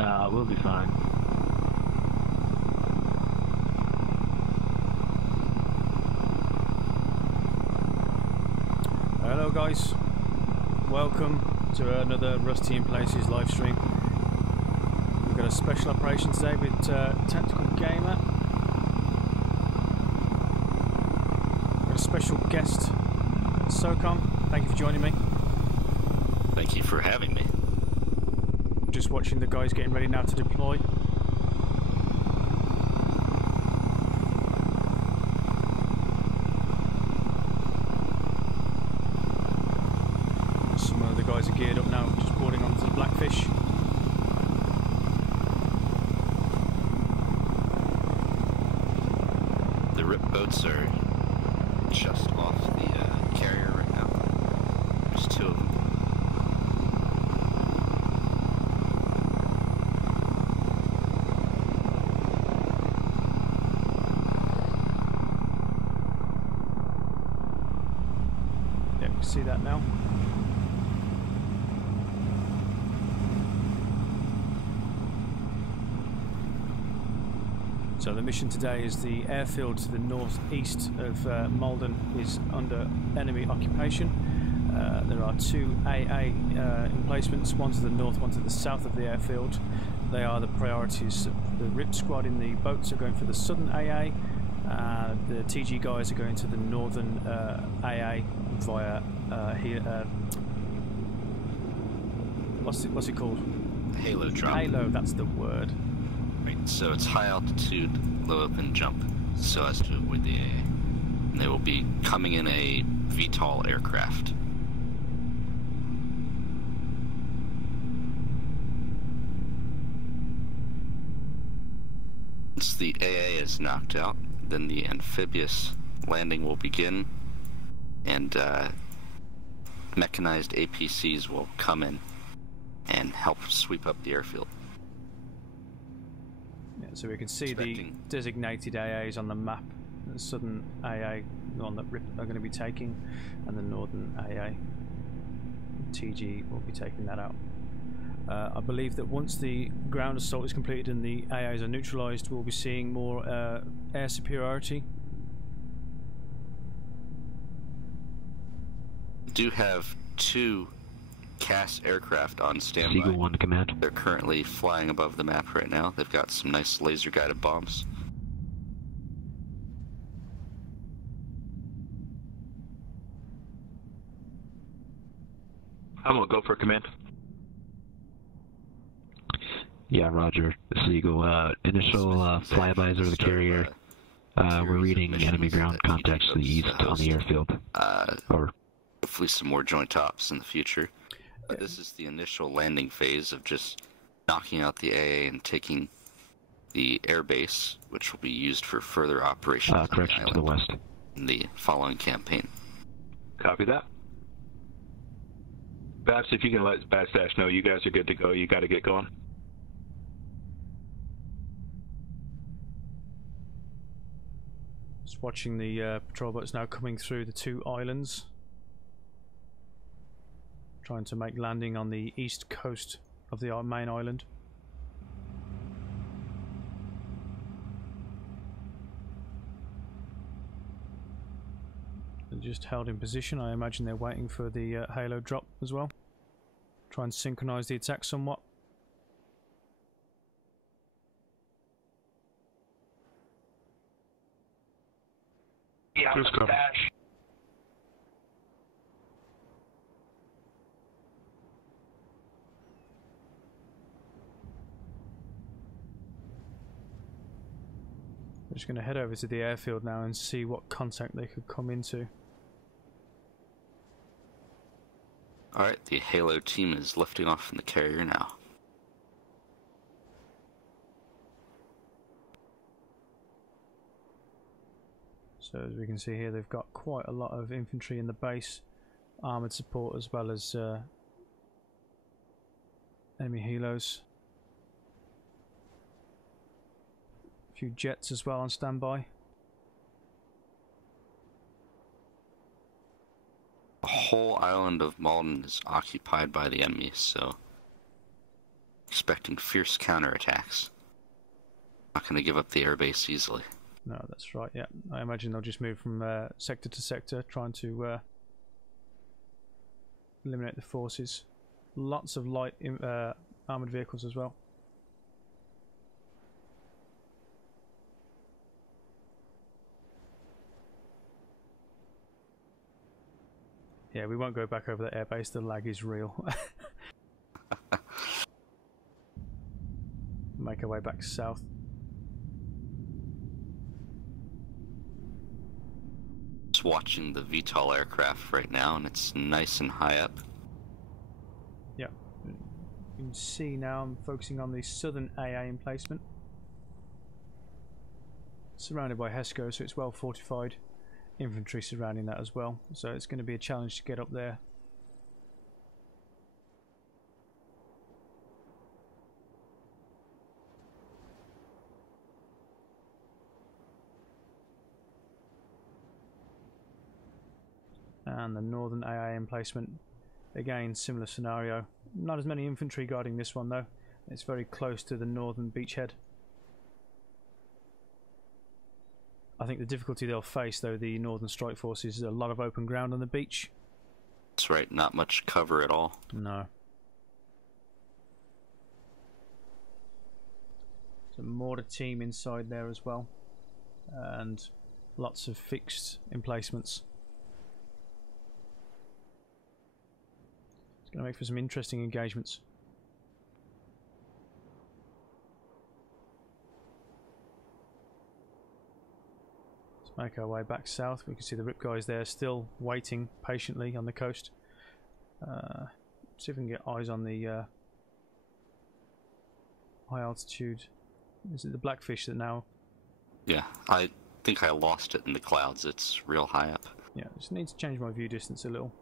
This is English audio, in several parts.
Nah, we'll be fine. Hello guys, welcome to another Rusty in Places live stream. We've got a special operation today with Tactical Gamer. We've got a special guest, SOCOM. Thank you for joining me. Thank you for having me. Just watching the guys getting ready now to deploy. Some of the guys are geared up now, just boarding onto the Blackfish. The rip boats are just off the carrier right now. There's two of them. Yeah, we can see that now. So the mission today is the airfield to the northeast of Malden is under enemy occupation. There are two AA emplacements, one to the north, one to the south of the airfield. They are the priorities. The RIP squad in the boats are going for the southern AA. The TG guys are going to the northern AA via here. What's it called? Halo drop. Halo, that's the word. Right, so it's high altitude, low open jump, so as to avoid the AA. And they will be coming in a VTOL aircraft. Once the AA is knocked out, then the amphibious landing will begin, and mechanized APCs will come in and help sweep up the airfield. Yeah, so we can see the designated AAs on the map. The southern AA, the one that RIP are going to be taking, and the northern AA. TG will be taking that out. I believe that once the ground assault is completed and the AAs are neutralised, we'll be seeing more air superiority. We do have two CAS aircraft on standby. Seagull 1 to command. They're currently flying above the map right now. They've got some nice laser-guided bombs. I'm gonna go for command. Yeah, Roger. Seagull, initial flybys over the carrier. We're reading enemy ground contacts to the east on the airfield. Over. Hopefully some more joint ops in the future. But this is the initial landing phase of just knocking out the AA and taking the airbase, which will be used for further operations on the correction to the island west. in the following campaign. Copy that. Babs, if you can let Bad Stash know you guys are good to go, you got to get going. Just watching the patrol boats now coming through the two islands, trying to make landing on the east coast of the main island. They're just held in position. I imagine they're waiting for the Halo drop as well. Try and synchronise the attack somewhat. Yeah, Stash. We're just going to head over to the airfield now and see what contact they could come into. Alright, the Halo team is lifting off from the carrier now. So as we can see here, they've got quite a lot of infantry in the base, armoured support as well as enemy helos. A few jets as well on standby. The whole island of Malden is occupied by the enemy, so expecting fierce counterattacks. Not going to give up the airbase easily. No, that's right, yeah. I imagine they'll just move from sector to sector, trying to eliminate the forces. Lots of light armoured vehicles as well. Yeah, we won't go back over the airbase, the lag is real. Make our way back south. Just watching the VTOL aircraft right now, and it's nice and high up. Yeah, you can see now I'm focusing on the southern AA emplacement. Surrounded by HESCO, so it's well fortified. Infantry surrounding that as well, so it's going to be a challenge to get up there. And the northern AA emplacement, again similar scenario. Not as many infantry guarding this one though. It's very close to the northern beachhead. I think the difficulty they'll face though, the Northern Strike Force, is a lot of open ground on the beach. That's right, not much cover at all. No. There's a mortar team inside there as well. And lots of fixed emplacements. It's going to make for some interesting engagements. Make our way back south. We can see the Rip guys there still waiting patiently on the coast. See if we can get eyes on the high altitude. Is it the Blackfish that now? Yeah, I think I lost it in the clouds. It's real high up. Yeah, just need to change my view distance a little.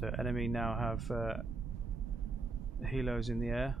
So enemy now have helos in the air.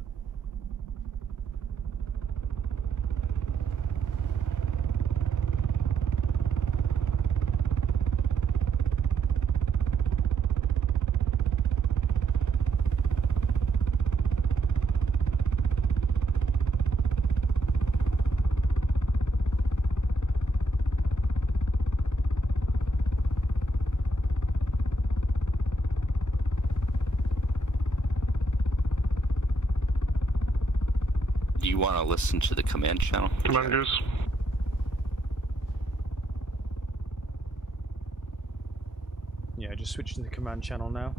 Do you want to listen to the command channel? Commanders. Yeah, just switch to the command channel now.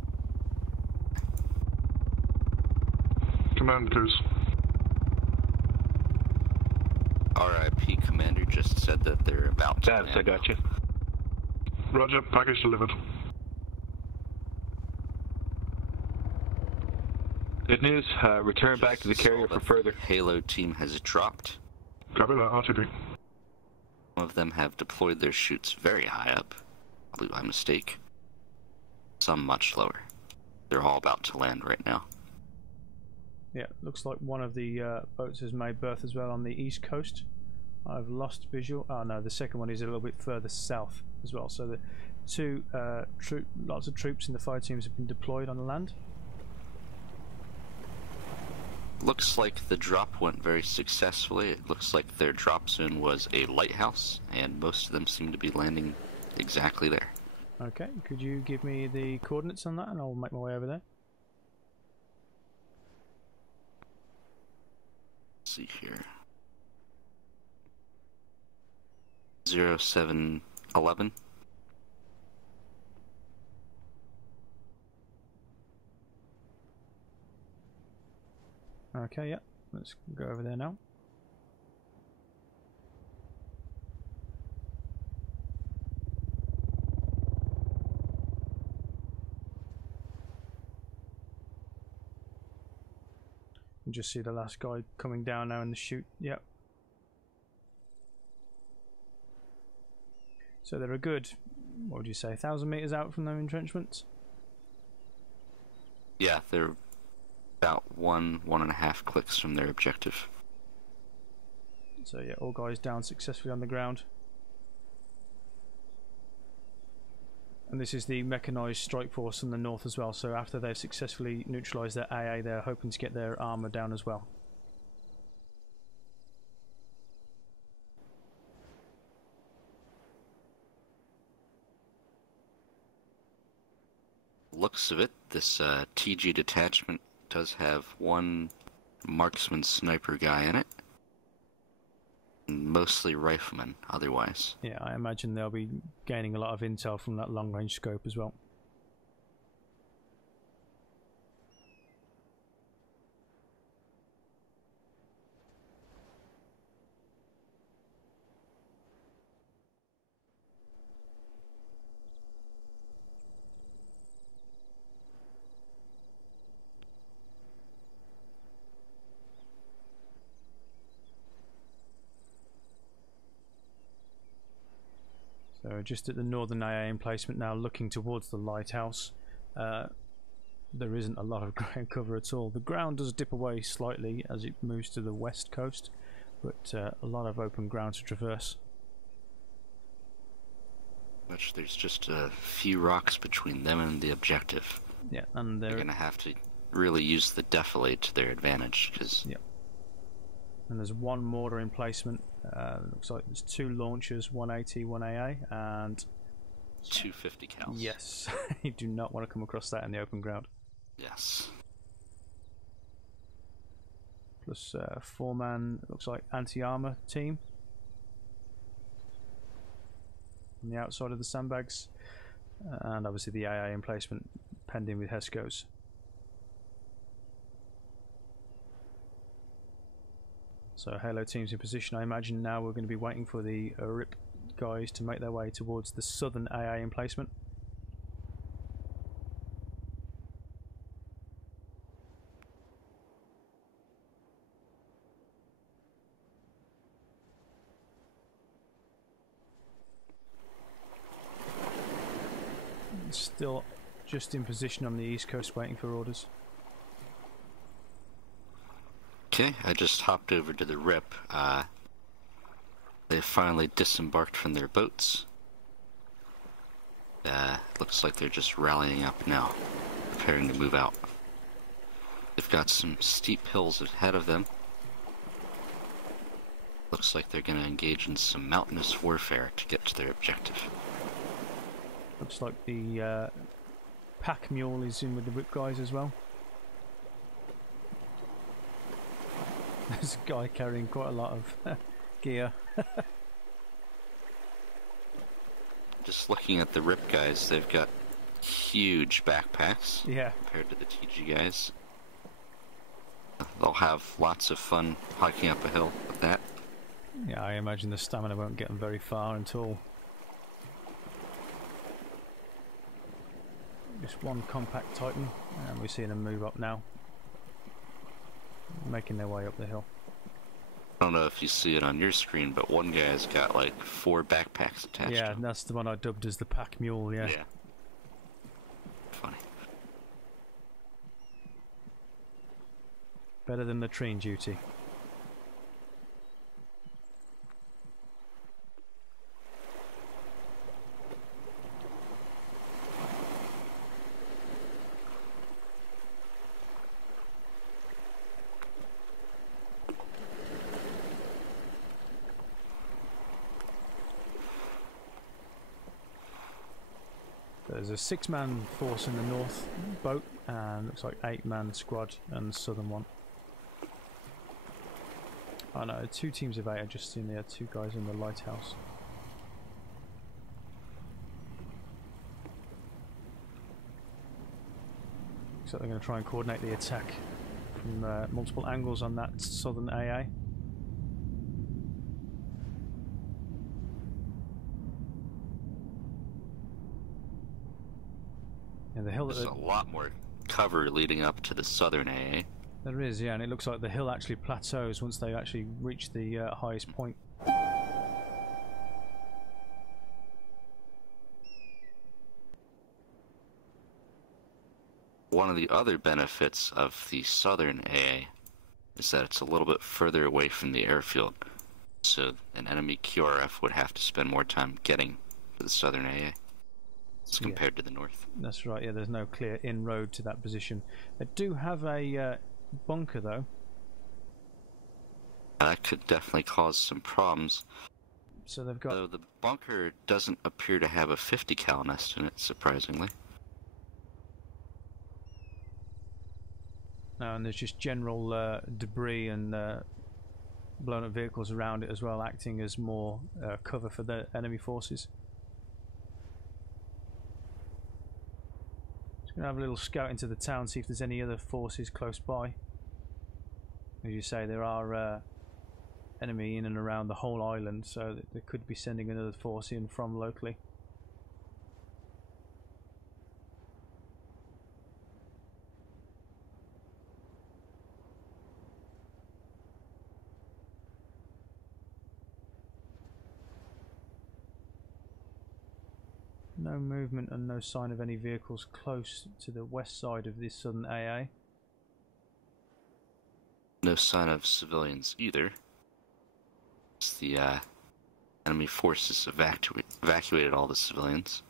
Commanders. RIP commander just said that they're about to Dabs, land. I got you. Roger, package delivered. Good news, return back to the carrier for further. Halo team has dropped. Copy that, RTB. Some of them have deployed their chutes very high up, probably by mistake. Some much lower. They're all about to land right now. Yeah, looks like one of the boats has made berth as well on the east coast. I've lost visual. Oh no, the second one is a little bit further south as well. So the two lots of troops in the fire teams have been deployed on the land. Looks like the drop went very successfully. It looks like their drop zone was a lighthouse, and most of them seem to be landing exactly there. Okay, could you give me the coordinates on that and I'll make my way over there? Let's see here. 0711. Okay, yeah. Let's go over there now. You just see the last guy coming down now in the chute. Yep. So they're a good, what would you say, 1,000 meters out from their entrenchments? Yeah, they're about 1.5 clicks from their objective. So yeah, all guys down successfully on the ground. And this is the mechanised strike force from the north as well, so after they've successfully neutralised their AA, they're hoping to get their armour down as well. Looks of it, this TG detachment does have one marksman sniper guy in it. Mostly riflemen, otherwise. Yeah, I imagine they'll be gaining a lot of intel from that long-range scope as well. So just at the northern AA emplacement now, looking towards the lighthouse. There isn't a lot of ground cover at all. The ground does dip away slightly as it moves to the west coast, but a lot of open ground to traverse. Which there's just a few rocks between them and the objective. Yeah, and They're going to have to really use the defilade to their advantage, because... Yeah. And there's one mortar emplacement. Looks like there's 2 launchers, 180, 1AA, and 250 cals. yes, you do not want to come across that in the open ground. Yes. Plus 4-man, looks like anti-armor team on the outside of the sandbags, and obviously the AA emplacement pending with Hescos. So Halo team's in position. I imagine now we're going to be waiting for the RIP guys to make their way towards the southern AA emplacement. Still just in position on the east coast waiting for orders. Okay, I just hopped over to the RIP. They finally disembarked from their boats. Looks like they're just rallying up now, preparing to move out. They've got some steep hills ahead of them. Looks like they're going to engage in some mountainous warfare to get to their objective. Looks like the pack mule is in with the RIP guys as well. There's a guy carrying quite a lot of gear. Just looking at the RIP guys, they've got huge backpacks Yeah. compared to the TG guys. They'll have lots of fun hiking up a hill with that. Yeah, I imagine the stamina won't get them very far at all. Just one compact Titan, and we're seeing them move up now, making their way up the hill. I don't know if you see it on your screen, but one guy's got like 4 backpacks attached to Yeah, him. that's the one I dubbed as the pack mule. Yeah. Yeah. Funny. Better than latrine duty. There's a 6-man force in the north boat, and looks like 8-man squad and the southern one. Oh no, 2 teams of 8. I just seen there 2 guys in the lighthouse. Looks like they're going to try and coordinate the attack from multiple angles on that southern AA. And the hill There's a lot more cover leading up to the southern AA. There is, yeah, and it looks like the hill actually plateaus once they actually reach the highest point. One of the other benefits of the southern AA is that it's a little bit further away from the airfield, so an enemy QRF would have to spend more time getting to the southern AA as compared to the north. That's right, yeah, there's no clear inroad to that position. They do have a bunker, though. That could definitely cause some problems. So they've got... Though the bunker doesn't appear to have a 50 cal nest in it, surprisingly. No, and there's just general debris and blown up vehicles around it as well, acting as more cover for the enemy forces. Just going to have a little scout into the town, see if there's any other forces close by. As you say, there are enemy in and around the whole island, so they could be sending another force in from locally. No movement and no sign of any vehicles close to the west side of this southern AA. No sign of civilians either. The enemy forces evacuated all the civilians.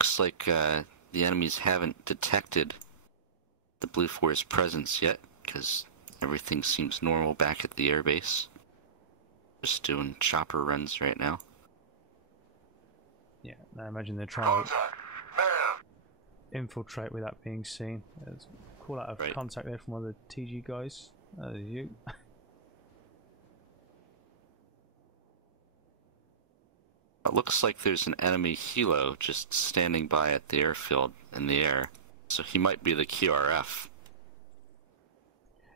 Looks like the enemies haven't detected the Blue Force presence yet, because everything seems normal back at the airbase. Just doing chopper runs right now. Yeah, I imagine they're trying to infiltrate without being seen. There's a call out of contact there from one of the TG guys. That is you. It looks like there's an enemy helo just standing by at the airfield in the air, so he might be the QRF.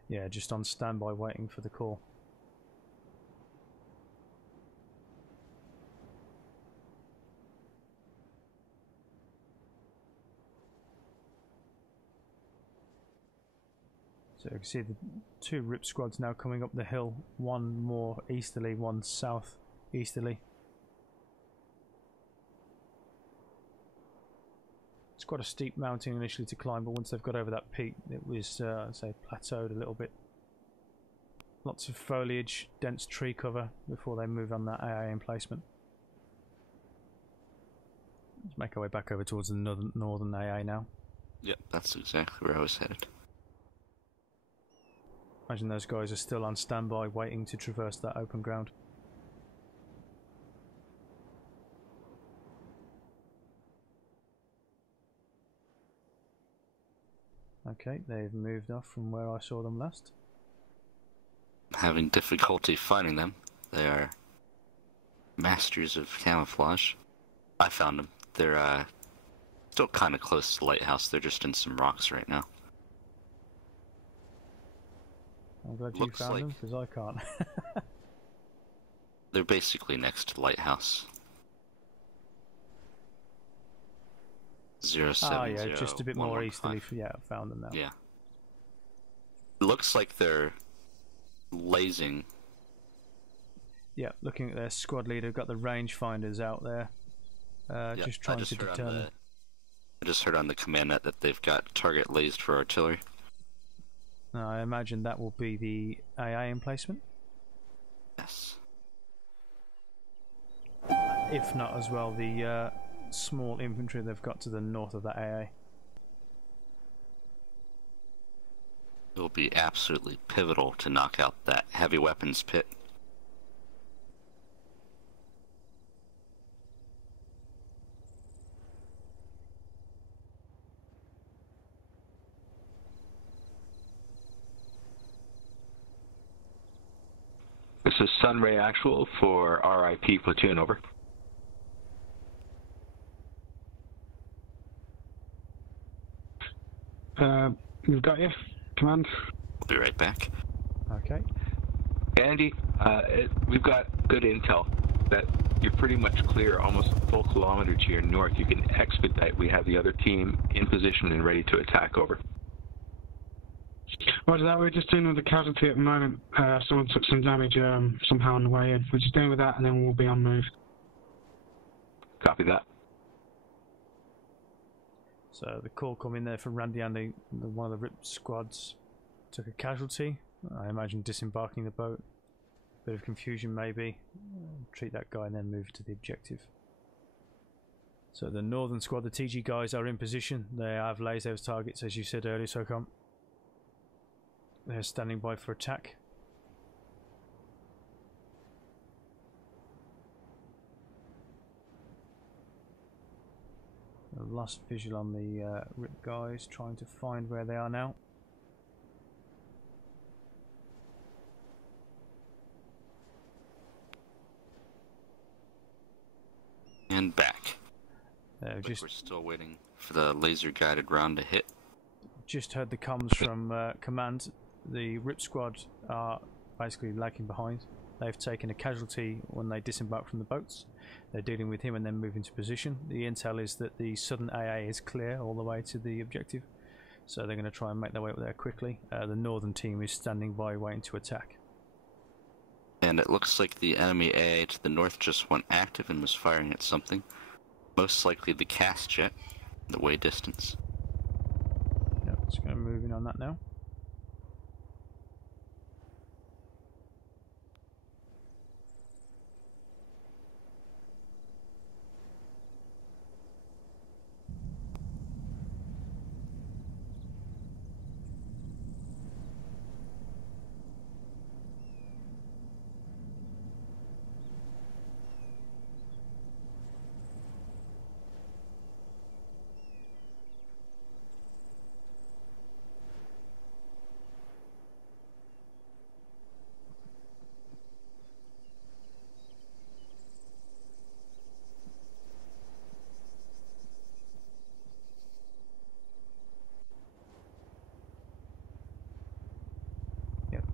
Yeah, just on standby waiting for the call. So you can see the two RIP squads now coming up the hill, one more easterly, one south easterly. It's quite a steep mountain initially to climb, but once they've got over that peak, it was, say, plateaued a little bit. Lots of foliage, dense tree cover before they move on that AA emplacement. Let's make our way back over towards the northern AA now. Yep, that's exactly where I was headed. Imagine those guys are still on standby, waiting to traverse that open ground. Okay, they've moved off from where I saw them last. Having difficulty finding them. They are masters of camouflage. I found them. They're still kind of close to the lighthouse. They're just in some rocks right now. I'm glad you found them, because I can't. They're basically next to the lighthouse. 070. Ah, yeah, just a bit more easterly. Yeah, I found them now. Yeah. It looks like they're lasing. Yeah, looking at their squad leader, got the rangefinders out there. Just trying to determine. I just heard on the command net that they've got target lased for artillery. I imagine that will be the AA emplacement. Yes. If not as well, the small infantry they've got to the north of that AA. It will be absolutely pivotal to knock out that heavy weapons pit. This is Sunray Actual for RIP Platoon, over. We've got you. Command. We'll be right back. Okay. Andy, we've got good intel that you're pretty much clear, almost a full kilometer to your north. You can expedite. We have the other team in position and ready to attack, over. Roger that, we're just dealing with a casualty at the moment. Someone took some damage somehow on the way in. We're just dealing with that and then we'll be on move. Copy that. So the call come in there from Randy Andy, one of the RIP squads took a casualty. I imagine disembarking the boat. Bit of confusion maybe. Treat that guy and then move to the objective. So the northern squad, the TG guys, are in position. They have lasers targets, as you said earlier, SOCOM. They're standing by for attack. Lost visual on the RIP guys, trying to find where they are now. And back. We're still waiting for the laser-guided round to hit. Just heard the comms from command. The RIP squad are basically lagging behind. They've taken a casualty when they disembarked from the boats. They're dealing with him and then move into position. The intel is that the southern AA is clear all the way to the objective, so they're going to try and make their way up there quickly. The northern team is standing by waiting to attack. And it looks like the enemy AA to the north just went active and was firing at something. Most likely the cast jet, the way distance. Yep, just going to move in on that now.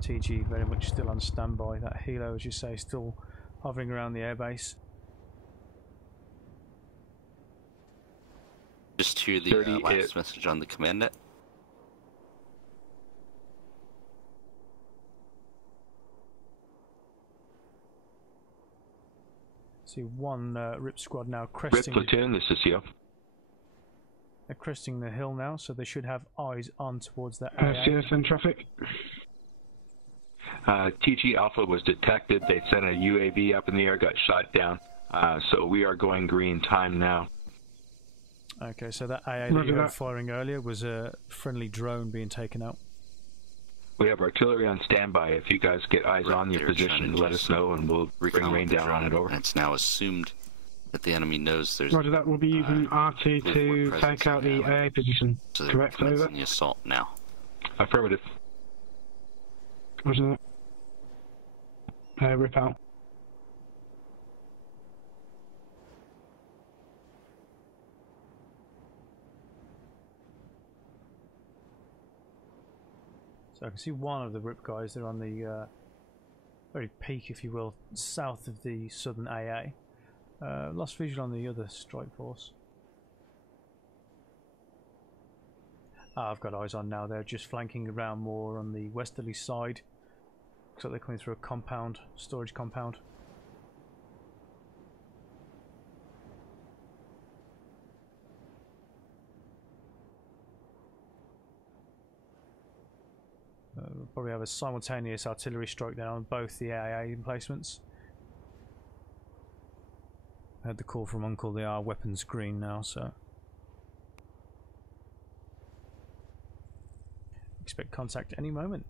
TG very much still on standby. That helo, as you say, still hovering around the airbase. Just hear the last message on the command net. See one RIP squad now cresting. RIP platoon, this is you. They're cresting the hill now, so they should have eyes on towards that area. CSN traffic. TG Alpha was detected. They sent a UAV up in the air, got shot down. So we are going green time now. Okay, so that AA that you heard firing earlier was a friendly drone being taken out. We have artillery on standby. If you guys get eyes on your position, let us know and we'll bring rain down on it, over. It's now assumed that the enemy knows there's... Roger that, we'll be using RT to take out the AA position. So correct, over. The assault now. Affirmative. Roger that. RIP out. So I can see one of the RIP guys. They're on the very peak, if you will, south of the southern AA. Lost visual on the other strike force. I've got eyes on now. They're just flanking around more on the westerly side. Looks like they're coming through a compound, storage compound. We'll probably have a simultaneous artillery strike down on both the AA emplacements. I had the call from Uncle, they are weapons green now, so expect contact any moment.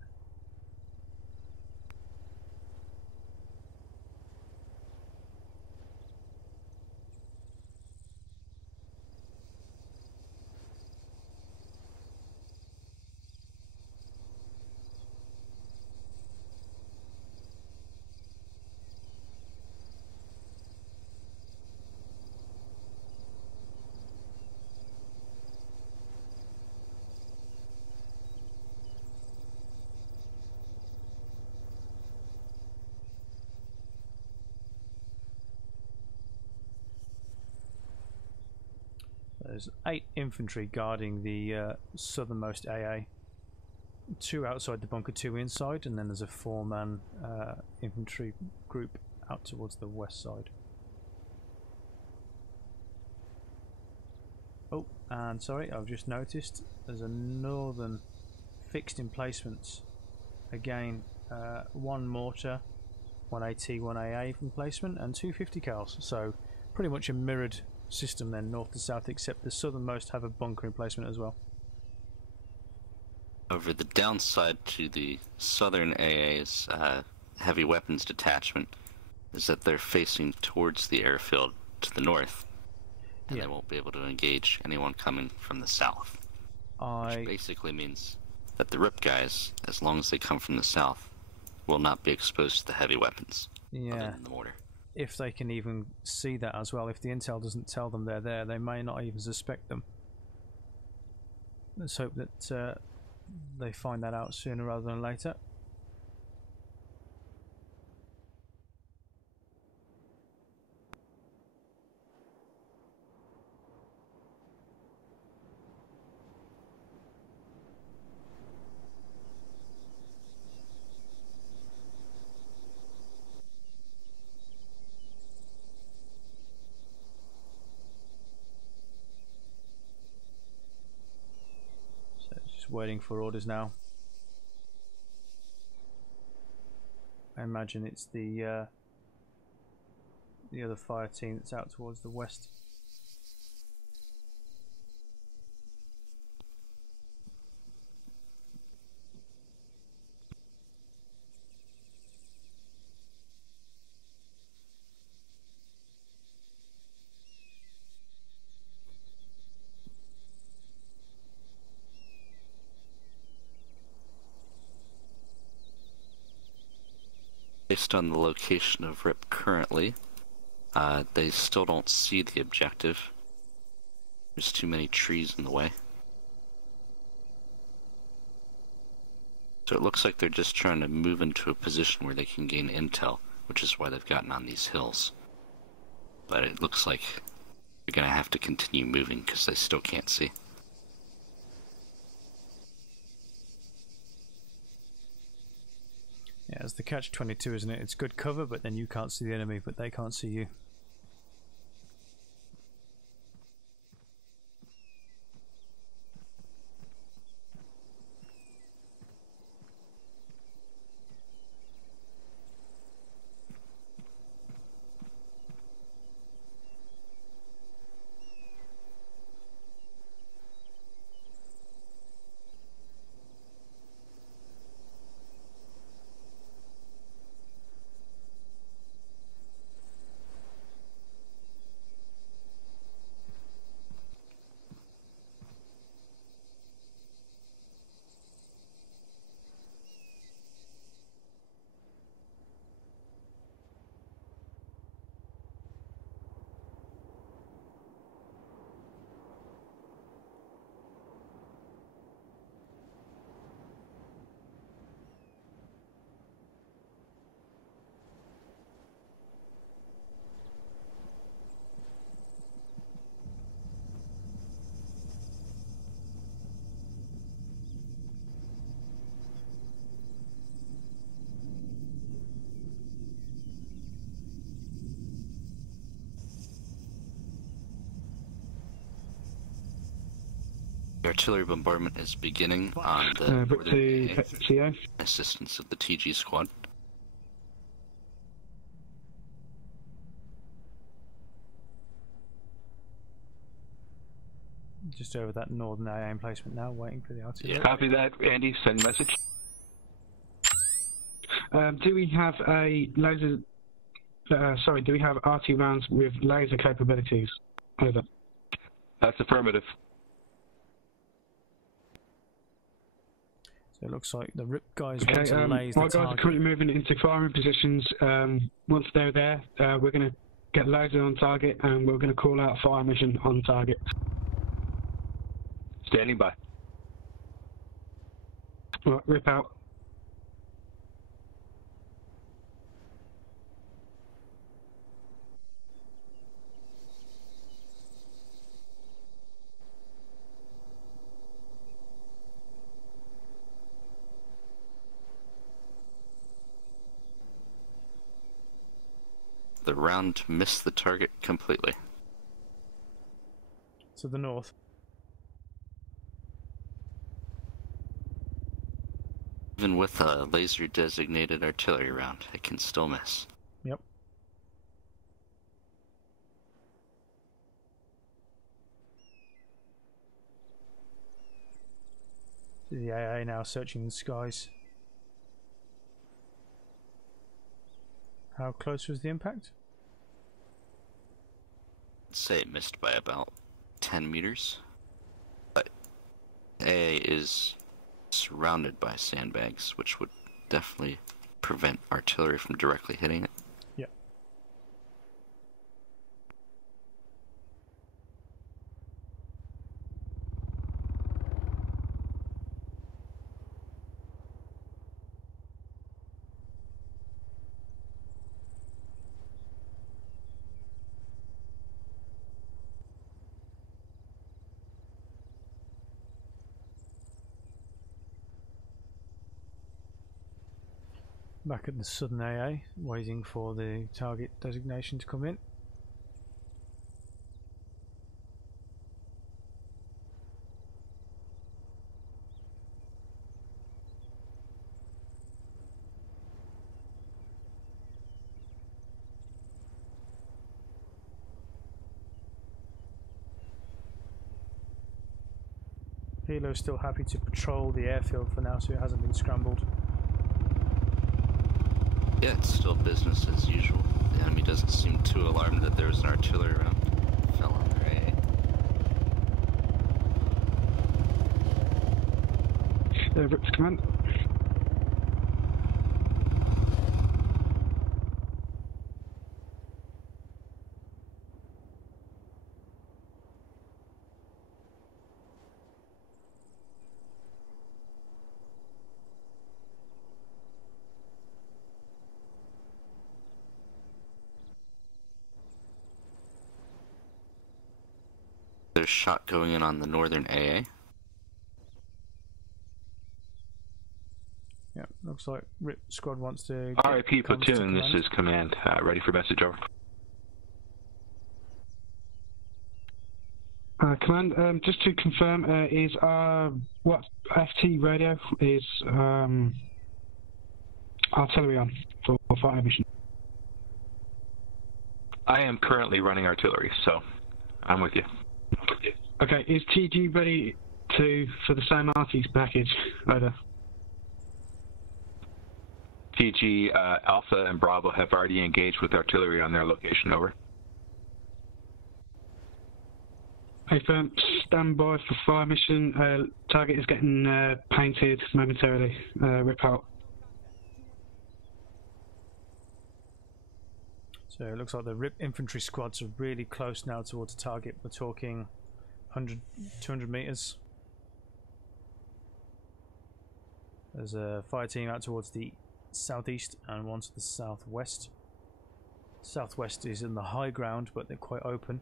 there's 8 infantry guarding the southernmost AA. 2 outside the bunker, 2 inside, and then there's a 4-man infantry group out towards the west side. Oh, and sorry, I've just noticed there's a northern fixed emplacements. Again, 1 mortar, 1 AT, 1 AA emplacement, and 2 50 cals. So pretty much a mirrored system then, north to south, except the southernmost have a bunker emplacement as well. Over the downside to the southern AA's heavy weapons detachment is that they're facing towards the airfield to the north, and they won't be able to engage anyone coming from the south. Which basically means that the RIP guys, as long as they come from the south, will not be exposed to the heavy weapons. Yeah. In the mortar. If they can even see that as well. If the intel doesn't tell them they're there, they may not even suspect them. Let's hope that they find that out sooner rather than later. Waiting for orders now. I imagine it's the other fire team that's out towards the west. Based on the location of RIP currently, they still don't see the objective. There's too many trees in the way. So it looks like they're just trying to move into a position where they can gain intel, which is why they've gotten on these hills. But it looks like they're going to have to continue moving because they still can't see. Yeah, it's the catch-22, isn't it? It's good cover, but then you can't see the enemy, but they can't see you. Artillery bombardment is beginning on the northern assistance of the TG squad. Just over that northern AA emplacement now, waiting for the artillery. Yeah. Copy that, Andy. Send message. Do we have a laser? Sorry, do we have RT rounds with laser capabilities? Over. That's affirmative. So it looks like the RIP guys want to laser my the guys are target. currently moving into firing positions. Once they're there, we're going to get laser on target, and we're going to call out fire mission on target. Standing by. Right, RIP out. The round missed the target completely. To the north. Even with a laser-designated artillery round, it can still miss. Yep. The AA now searching the skies. How close was the impact? I'd say it missed by about 10 meters. But AA is surrounded by sandbags, which would definitely prevent artillery from directly hitting it. Yeah. Back at the southern AA, waiting for the target designation to come in. Helo's still happy to patrol the airfield for now, so it hasn't been scrambled. Yeah, it's still business as usual. The enemy doesn't seem too alarmed that there was an artillery round. Fell on their AA. Rips command. There's a shot going in on the northern AA. Yeah, looks like RIP squad wants to. RIP platoon, this is command. Ready for message over. Command, just to confirm, is what FT radio is artillery on for fire mission? I am currently running artillery, so I'm with you. Okay, is TG ready for the same arties package? Over. TG, Alpha and Bravo have already engaged with artillery on their location, over. Hey, firm, stand by for fire mission. Target is getting painted momentarily. Rip out. So it looks like the RIP infantry squads are really close now towards the target. We're talking 100, 200 meters. There's a fire team out towards the southeast and one to the southwest. Southwest is in the high ground, but they're quite open.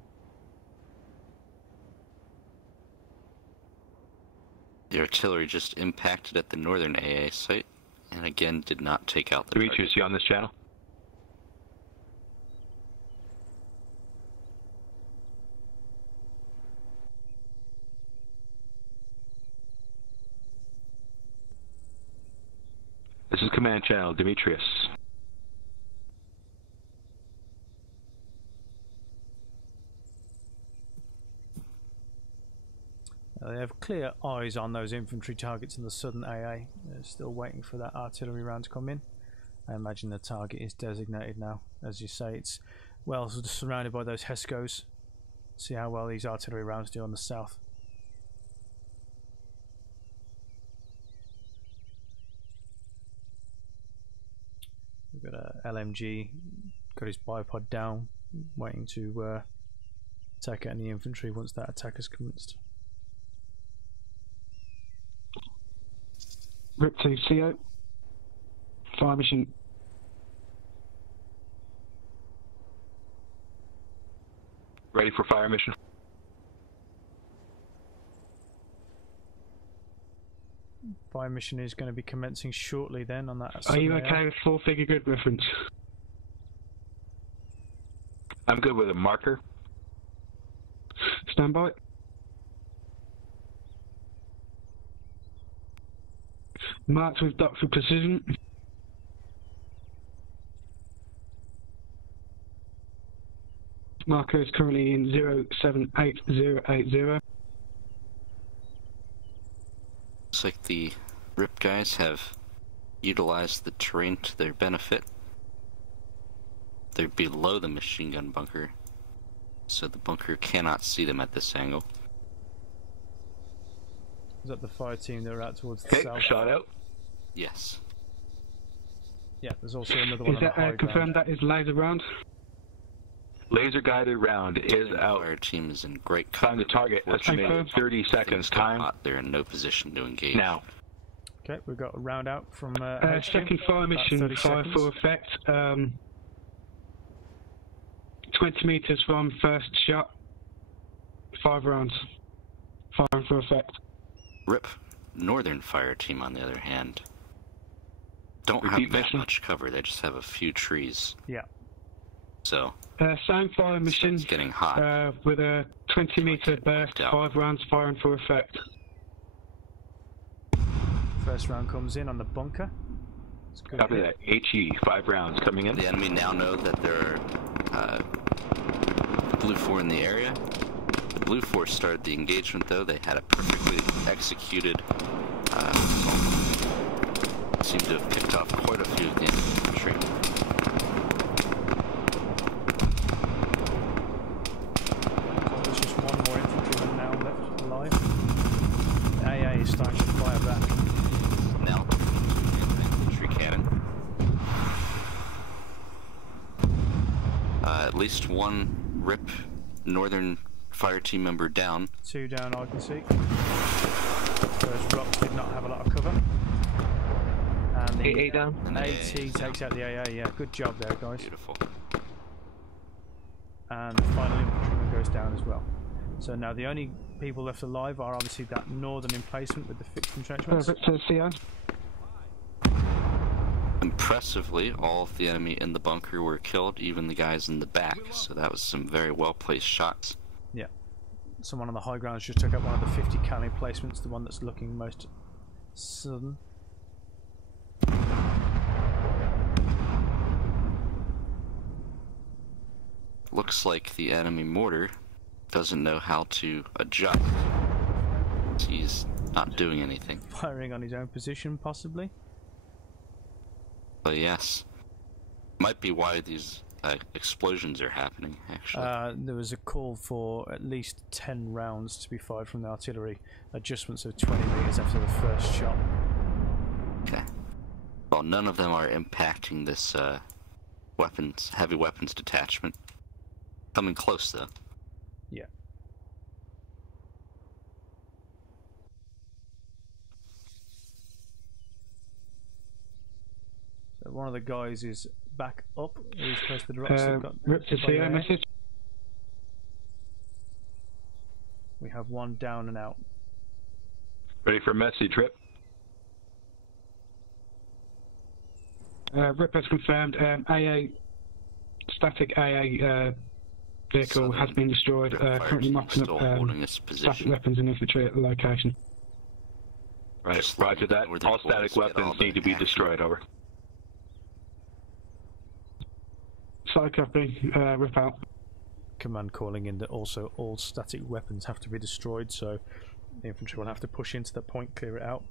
The artillery just impacted at the northern AA site, and again did not take out the Demetrius, you on this channel? This is command channel, Demetrius. They have clear eyes on those infantry targets in the southern AA. They're still waiting for that artillery round to come in. I imagine the target is designated now. As you say, it's well surrounded by those HESCOs. See how well these artillery rounds do on the south. We've got a LMG, got his bipod down, waiting to attack any infantry once that attack has commenced. Rip to CO. Fire mission. Ready for fire mission. Fire mission is going to be commencing shortly then on that. Are you okay with 4-figure grid reference? I'm good with a marker. Stand by. Marked with dot for precision. Marker is currently in 078080. Looks like the RIP guys have utilized the terrain to their benefit. They're below the machine gun bunker, so the bunker cannot see them at this angle. Is that the fire team that are out towards the Okay, south? shot out. Yes. Yeah, there's also another one Is on the that high confirmed? ground. That is laser round. Laser guided round is The out. fire team is in great cover. Time to target. Estimated 30 seconds. Time They're in no position to engage. now. Okay, we've got a round out from HQ. Second fire About mission, 30 fire seconds. for effect. 20 meters from first shot. 5 rounds. Firing for effect. RIP. Northern fire team, on the other hand, don't Repeat have that mission. much cover. They just have a few trees. Yeah. So Same fire mission. it's getting hot. With a 20 meter burst. out. 5 rounds firing for effect. First round comes in on the bunker. It's good. Copy hit. that. HE. 5 rounds coming in. The enemy now know that there are Blue 4 in the area. The Blue 4 started the engagement, though. They had a perfectly executed assault. Seemed to have picked off quite a few of the infantry. There's just one more infantryman now left alive. The AA is starting to fire back. Now, infantry cannon. At least one RIP Northern fire team member down. 2 down, I can see. Those rocks did not have a lot of cover. And the AA down. And the AT AA is down. takes out the AA, yeah. Good job there, guys. Beautiful. And the final infantryman goes down as well. So now the only people left alive are obviously that northern emplacement with the fixed entrenchments. Victor CO. Impressively, all of the enemy in the bunker were killed, even the guys in the back, so that was some very well placed shots. Yeah. Someone on the high grounds just took out one of the 50 cal emplacements, the one that's looking most southern. Looks like the enemy mortar doesn't know how to adjust. He's not doing anything. Firing on his own position, possibly. But yes, might be why these explosions are happening, actually. There was a call for at least 10 rounds to be fired from the artillery. Adjustments of 20 meters after the first shot. Okay. Well, none of them are impacting this heavy weapons detachment. Coming close, though. Yeah. So one of the guys is back up. He's close to the rocks. They've got Rip to hit by CO AA. message. We have one down and out. Ready for message, Rip. Rip has confirmed. AA, static AA vehicle has been destroyed. Fire Currently team mopping still up holding its static position. weapons and infantry at the location. Right, Just roger looking that. where the All boys static get all weapons the need to be action. destroyed, over. Side copy, Rip out. Command calling in that also all static weapons have to be destroyed, so the infantry will have to push into that point, clear it out.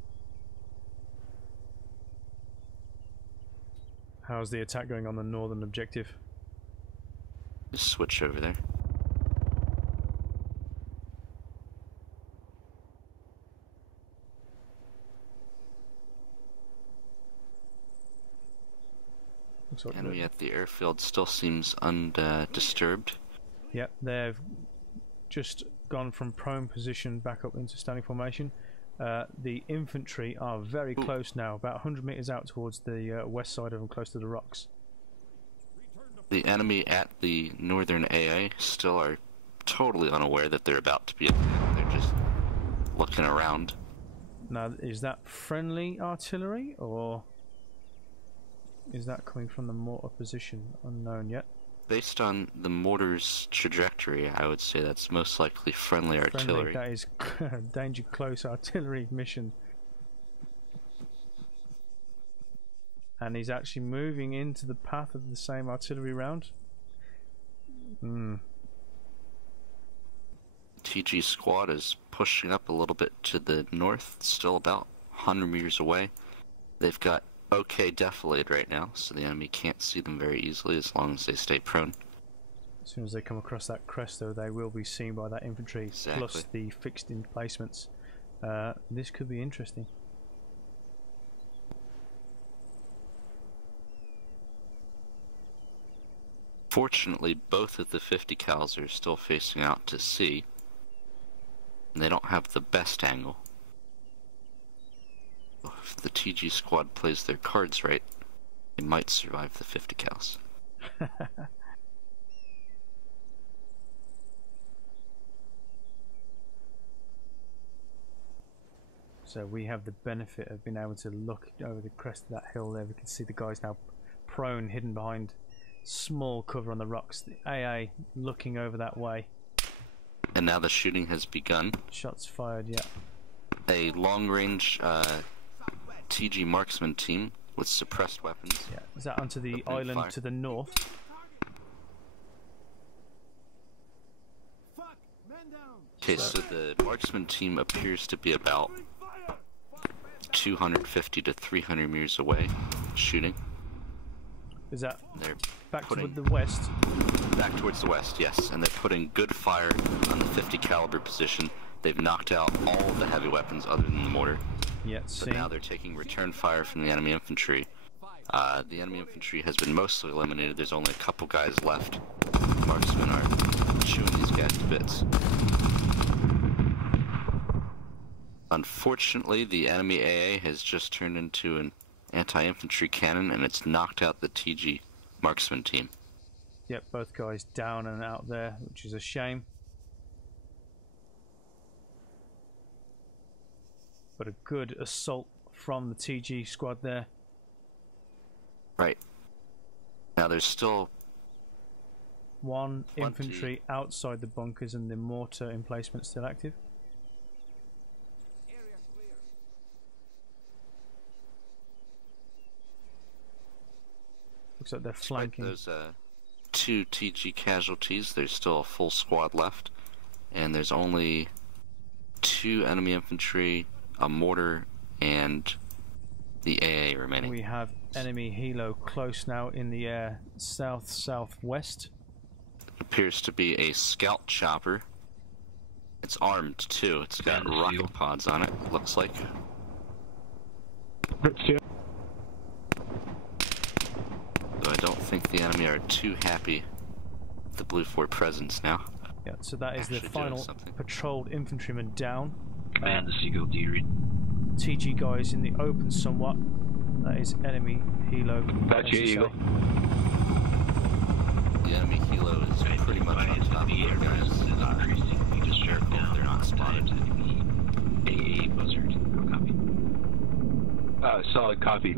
How's the attack going on the northern objective? Just switch over there. Looks like Enemy at the airfield still seems undisturbed. yeah, they've just gone from prone position back up into standing formation. The infantry are very close now, about 100 meters out towards the west side of them, close to the rocks. The enemy at the northern AA still are totally unaware that they're about to be attacked. They're just looking around. Now, is that friendly artillery, or is that coming from the mortar position? Unknown yet. Based on the mortar's trajectory, I would say that's most likely friendly artillery. That is danger close artillery mission. And he's actually moving into the path of the same artillery round. TG squad is pushing up a little bit to the north, still about 100 meters away. They've got OK defilade right now, so the enemy can't see them very easily as long as they stay prone. As soon as they come across that crest, though, they will be seen by that infantry, plus the fixed emplacements. This could be interesting. Fortunately, both of the 50 cals are still facing out to sea, and they don't have the best angle. If the TG squad plays their cards right, they might survive the 50 cals. So we have the benefit of being able to look over the crest of that hill there. We can see the guys now prone, hidden behind small cover on the rocks. The AA looking over that way. And now the shooting has begun. Shots fired, yeah. A long-range TG marksman team with suppressed weapons. Yeah, is that onto the island fire to the north? Okay, so the marksman team appears to be about 250 to 300 meters away, shooting. Is that they're back toward the west? Back towards the west, yes. And they're putting good fire on the 50 caliber position. They've knocked out all of the heavy weapons other than the mortar. Yeah, but now they're taking return fire from the enemy infantry. The enemy infantry has been mostly eliminated. There's only a couple guys left. The marksmen are chewing these guys to bits. Unfortunately, the enemy AA has just turned into an anti-infantry cannon, and it's knocked out the TG marksman team. Yep, both guys down and out there, which is a shame. But a good assault from the TG squad there. Right. Now there's still one infantry outside the bunkers and the mortar emplacement still active. Looks like they're flanking. Those two TG casualties, there's still a full squad left, and there's only 2 enemy infantry, a mortar, and the AA remaining. We have enemy helo close now in the air, south-southwest. Appears to be a scout chopper. It's armed too. It's got rocket pods on it, looks like. So I don't think the enemy are too happy with the Blue Fort presence now. Yeah, so that is the final patrolled infantryman down. Command the Seagull D read. TG guys in the open somewhat. That is enemy helo. That's you, Eagle. The enemy helo is pretty much on top of their guys. Increasingly disturbed now. They're not spotted. AA buzzard. Copy. Solid copy.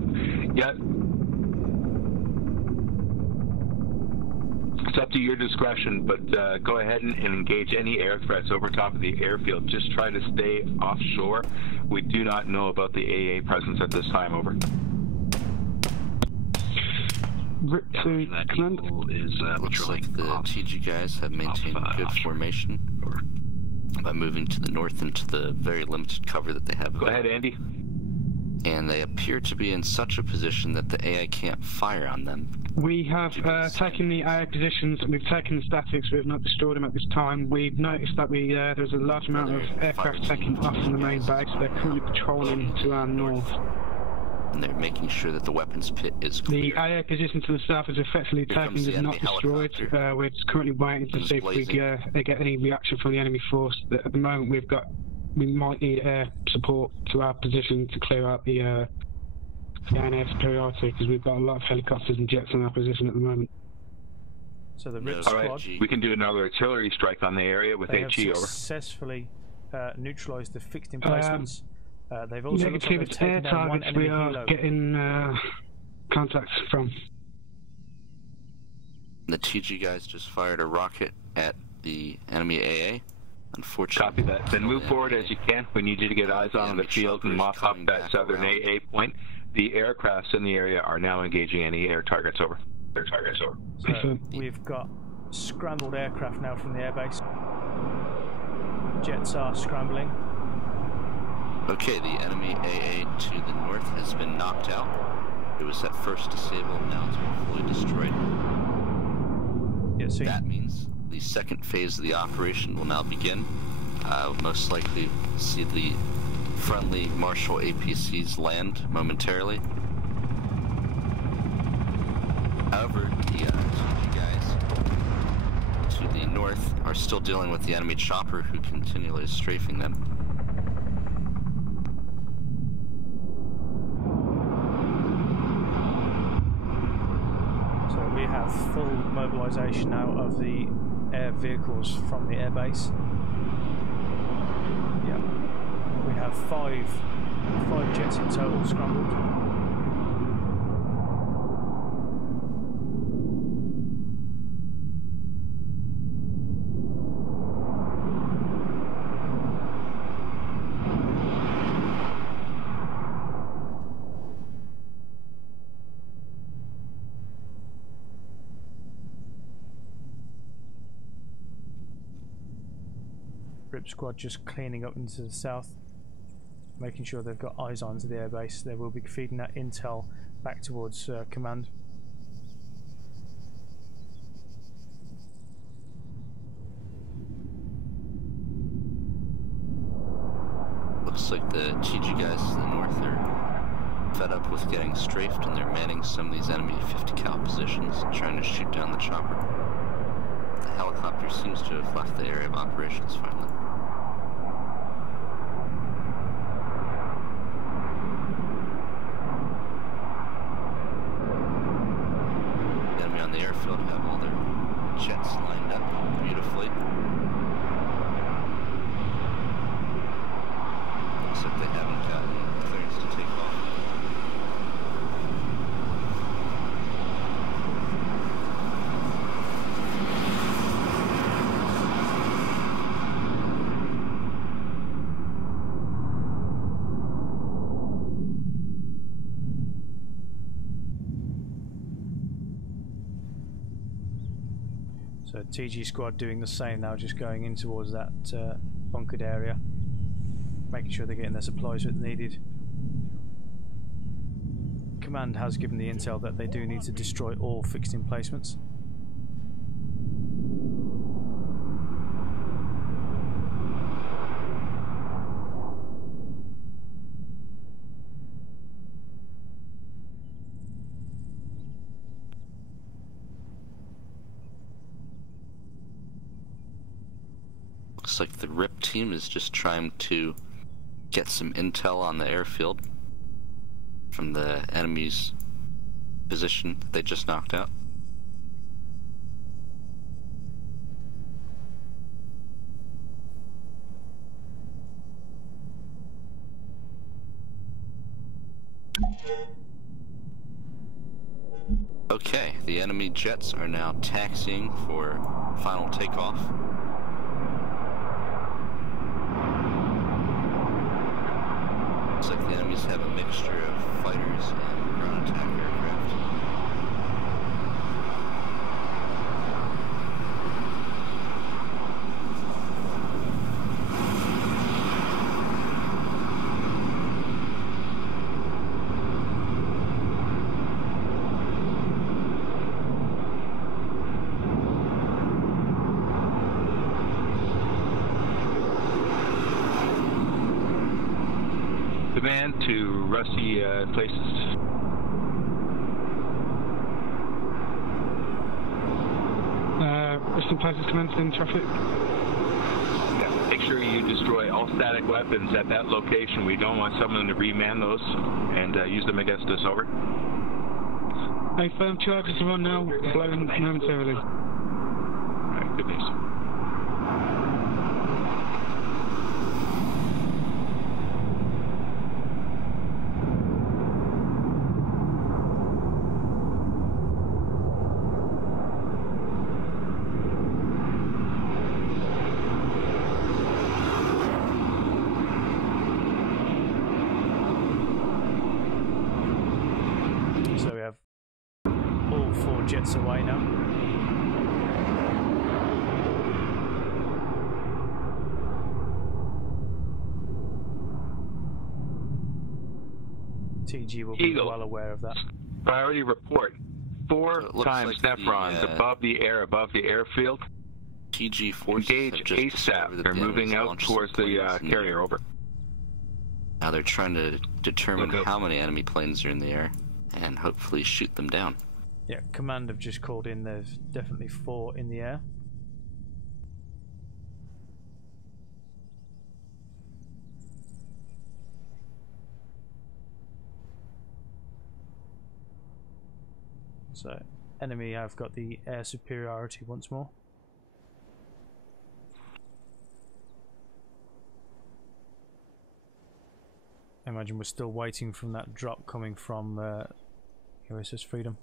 Yeah. It's up to your discretion, but go ahead and engage any air threats over top of the airfield. Just try to stay offshore. We do not know about the AA presence at this time, over. Command is looks like the TG guys have maintained good formation by moving to the north into the very limited cover that they have. Go ahead, Andy. And they appear to be in such a position that the AI can't fire on them. We have taken the AA positions, we've taken the statics, we have not destroyed them at this time. We've noticed that there's a large amount of aircraft taken off from the main base. They're currently patrolling to our north. And they're making sure that the weapons pit is clear. The AA position to the south is effectively taken, is not destroyed. We're just currently waiting to see if we get any reaction from the enemy force. At the moment we might need air support to our position to clear out the air superiority, because we've got a lot of helicopters and jets in our position at the moment. So the RIP squad, right, we can do another artillery strike on the area with HE, over. Successfully neutralised the fixed emplacements. They've also negative, it's air targets we are getting contacts from. The TG guys just fired a rocket at the enemy AA. Unfortunately. Copy that. Then move forward as you can. We need you to get eyes on the field and mop up that southern AA point. The aircrafts in the area are now engaging any air targets. Over. Air targets. Over. So we've got scrambled aircraft now from the airbase. Jets are scrambling. Okay, the enemy AA to the north has been knocked out. It was at first disabled, now it's been fully destroyed. Yeah, so that means the second phase of the operation will now begin. Most likely see the friendly Marshall APCs land momentarily. However, the TG guys to the north are still dealing with the enemy chopper who continually is strafing them. So we have full mobilisation now of the air vehicles from the airbase. Yeah, we have five jets in total scrambled. Rip squad just cleaning up into the south, making sure they've got eyes on to the airbase. They will be feeding that intel back towards command. Looks like the TG guys to the north are fed up with getting strafed, and they're manning some of these enemy 50 cal positions, trying to shoot down the chopper. The helicopter seems to have left the area of operations finally. The enemy on the airfield have all their jets lined up beautifully. Looks like they haven't gotten clearance to take off. So TG squad doing the same now, just going in towards that bunkered area, making sure they're getting their supplies that needed. Command has given the intel that they do need to destroy all fixed emplacements. Looks like the RIP team is just trying to get some intel on the airfield from the enemy's position that they just knocked out. Okay, the enemy jets are now taxiing for final takeoff. Looks like the enemies have a mixture of fighters and ground attack aircraft. Demand to rusty places. Rusty places commencing traffic. Yeah. Make sure you destroy all static weapons at that location. We don't want someone to reman those and use them against us. Over. Hey, firm 2 hours are on now, blowing momentarily. Alright, good news. jets away now. TG will be well aware of that. Priority report. 4 times like Nephrons above the airfield. TG forces engage ASAP. They're moving out towards the carrier. Over. Now they're trying to determine how many enemy planes are in the air and hopefully shoot them down. Yeah, command have just called in. There's definitely 4 in the air. So, enemy have got the air superiority once more. I imagine we're still waiting from that drop coming from USS Freedom.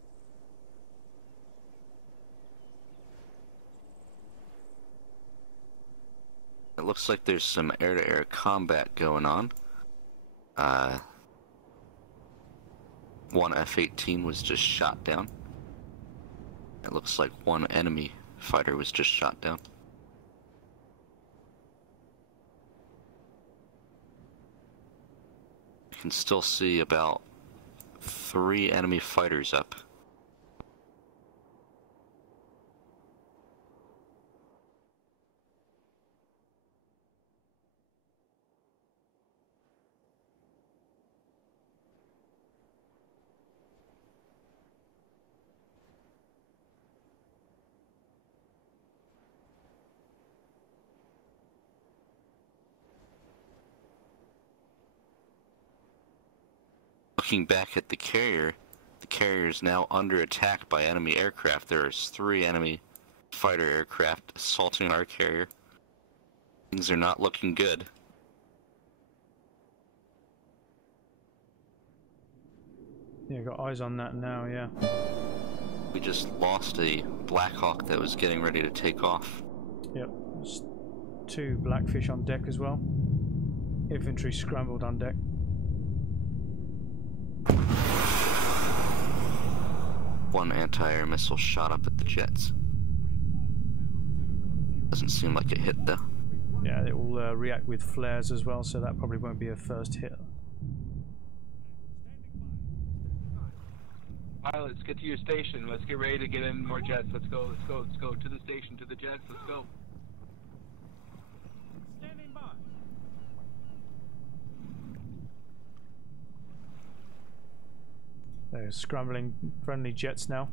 It looks like there's some air-to-air combat going on. One F-18 was just shot down. It looks like one enemy fighter was just shot down. You can still see about 3 enemy fighters up. Looking back at the carrier is now under attack by enemy aircraft. There is 3 enemy fighter aircraft assaulting our carrier. Things are not looking good. Yeah, got eyes on that now, yeah. We just lost a Black Hawk that was getting ready to take off. Yep, there's 2 Blackfish on deck as well. Infantry scrambled on deck. One anti-air missile shot up at the jets. Doesn't seem like it hit though. Yeah, it will react with flares as well, so that probably won't be a first hit. Pilots, get to your station. Let's get ready to get in more jets. Let's go to the station, to the jets. Let's go. Standing by. They're scrambling friendly jets now.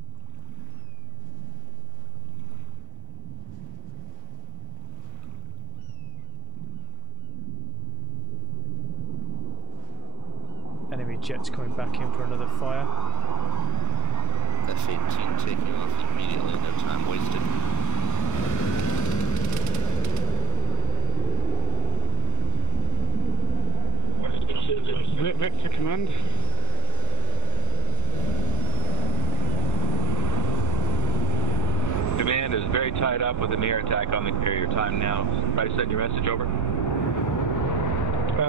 Enemy jets coming back in for another fire. F-18 taking off immediately, no time wasted. Victor command. Command is very tied up with an air attack on the carrier. Time now. Try to send your message over.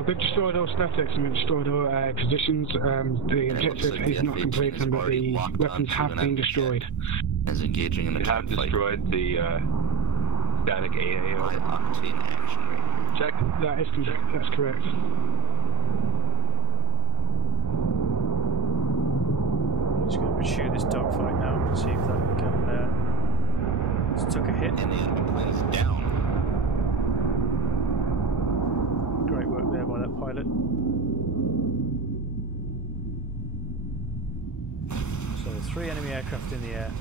We've destroyed all statics and we've destroyed all positions. The objective is not completed, but the weapons have been destroyed. Is engaging in the have destroyed the static AA. High octane action rate. Check. That's correct. I'm just going to pursue this dogfight now and see if that can. Just took a hit. And the enemy plane is down. Great work there by that pilot. So 3 enemy aircraft in the air.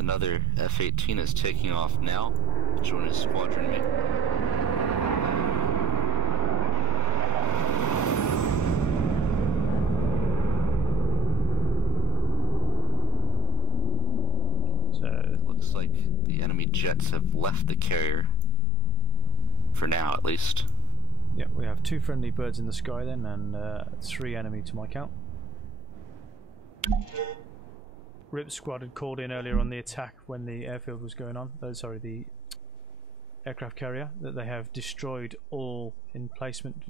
Another F-18 is taking off now. Join his squadron mate. Looks like the enemy jets have left the carrier. For now, at least. Yeah, we have 2 friendly birds in the sky then, and 3 enemy to my count. Rip Squad had called in earlier on the attack when the airfield was going on. Sorry, the aircraft carrier, that they have destroyed all emplacement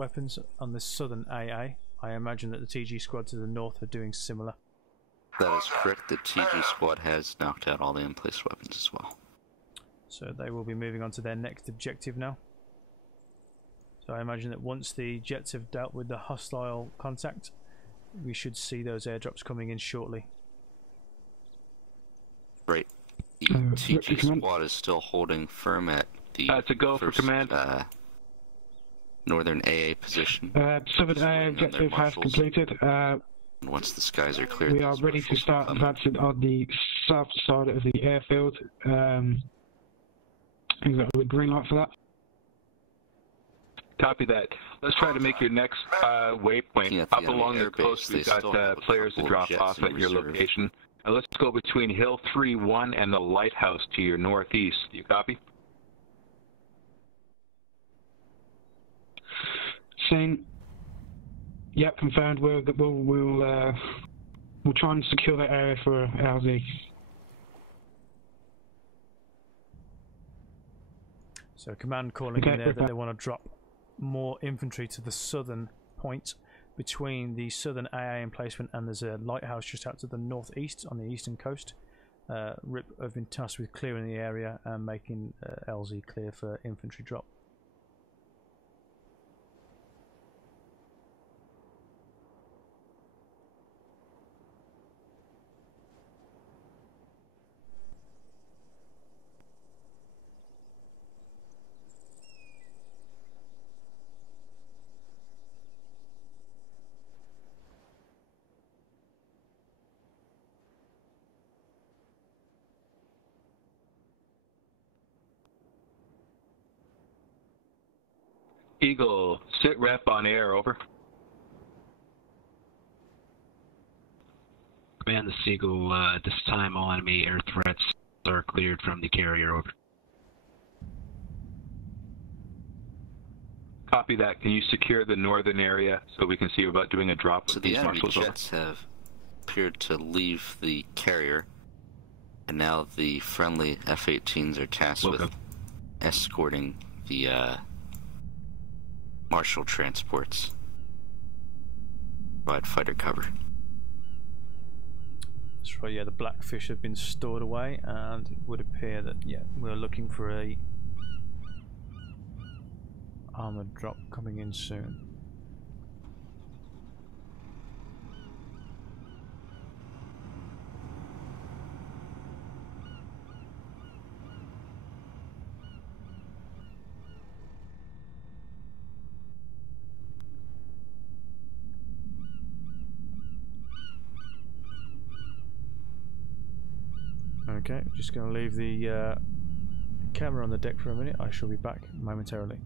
weapons on the southern AA. I imagine that the TG squad to the north are doing similar. That is correct. The TG squad has knocked out all the in-place weapons as well. So they will be moving on to their next objective now. So I imagine that once the jets have dealt with the hostile contact, we should see those airdrops coming in shortly. Right. The TG squad is still holding firm at the to go first, for command. Northern AA position. Southern AA objective has completed. Once the skies are clear, we are ready to start advancing on the south side of the airfield. Is that a green light for that? Copy that. Let's try to make your next waypoint up along the coast. We've got players to drop off at your location. Let's go between Hill 3-1 and the lighthouse to your northeast. Do you copy? Same. Yep, confirmed. We'll try and secure that area for LZ. So command calling in there that they want to drop more infantry to the southern point between the southern AA emplacement, and there's a lighthouse just out to the northeast on the eastern coast. RIP have been tasked with clearing the area and making LZ clear for infantry drop. Eagle, sit rep on air, over. Command the Seagull, at this time all enemy air threats are cleared from the carrier, over. Copy that. Can you secure the northern area so we can see about doing a drop? So the enemy jets have appeared to leave the carrier, and now the friendly F-18s are tasked with escorting the Marshall transports. Provide fighter cover. That's right, yeah, the Blackfish have been stored away, and it would appear that, yeah, we're looking for a armored drop coming in soon. Okay, just going to leave the camera on the deck for a minute. I shall be back momentarily.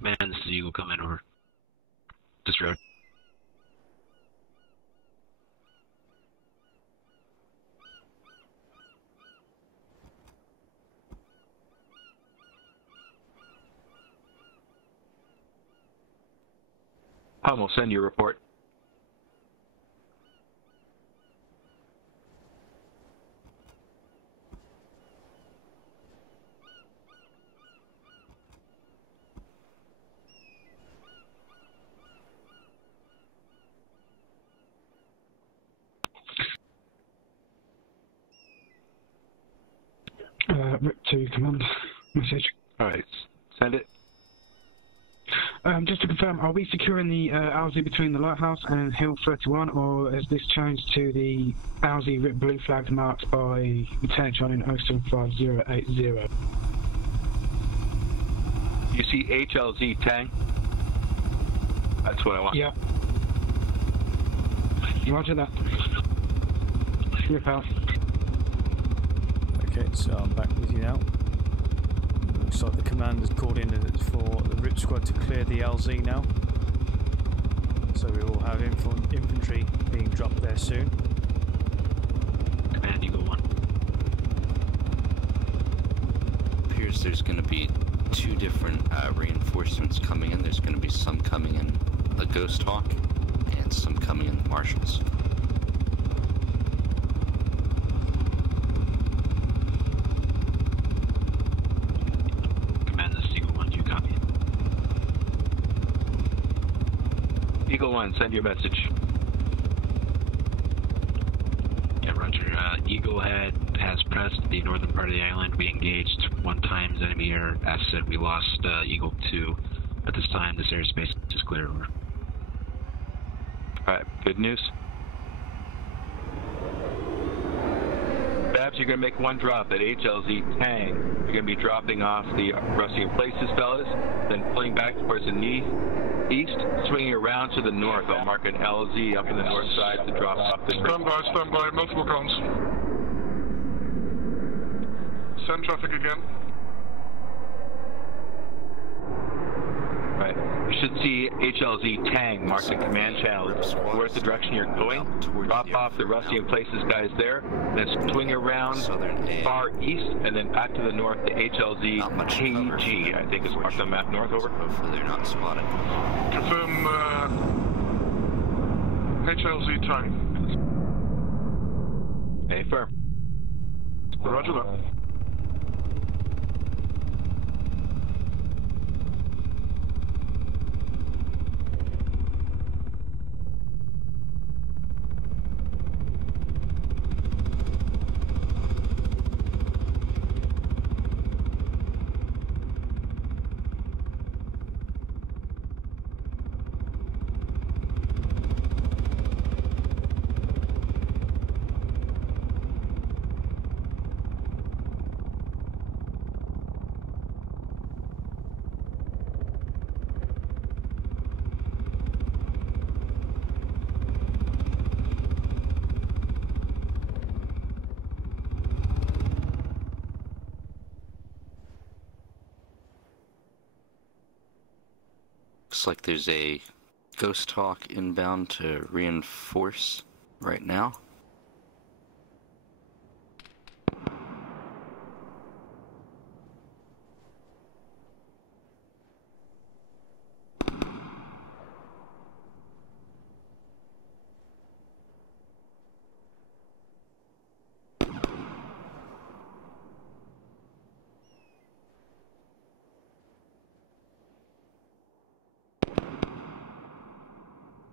Command, this is Eagle, come in, over. This road. We'll send you a report. RIP to command message. Alright, send it. Just to confirm, are we securing the LZ between the lighthouse and Hill 31, or has this changed to the LZ RIP blue flags marked by Lieutenant John in 075080? You see HLZ Tang? That's what I want. Yeah. Roger that. Rip out. Okay, so I'm back with you now. Looks like the command has called in for the RIP squad to clear the LZ now. So we will have infantry being dropped there soon. Command Eagle 1. Appears there's going to be two different reinforcements coming in. There's going to be some coming in the Ghost Hawk and some coming in the Marshals. Command, this is Eagle 1. Do you copy? Eagle 1, send your message. Yeah, roger. Eagle has pressed the northern part of the island. We engaged 1 times enemy air asset. We lost Eagle 2. At this time, this airspace is clear. Over. Alright, good news. Babs, you're going to make 1 drop at HLZ Tang. You're going to be dropping off the Rusty in Places fellas, then pulling back towards the east, swinging around to the north. I'll mark an LZ up in the north side to drop off the... Stand by, multiple guns. Send traffic again. Right. You should see HLZ Tang marked in command channel. Where's the direction you're going? Drop off the Rusty in Places guys there, then swing around far east, and then back to the north to HLZ KG, I think is marked on the map north, over. Hopefully they're not spotted. Confirm HLZ Tang. Hey, firm. Roger that. Looks like there's a Ghost Hawk inbound to reinforce right now.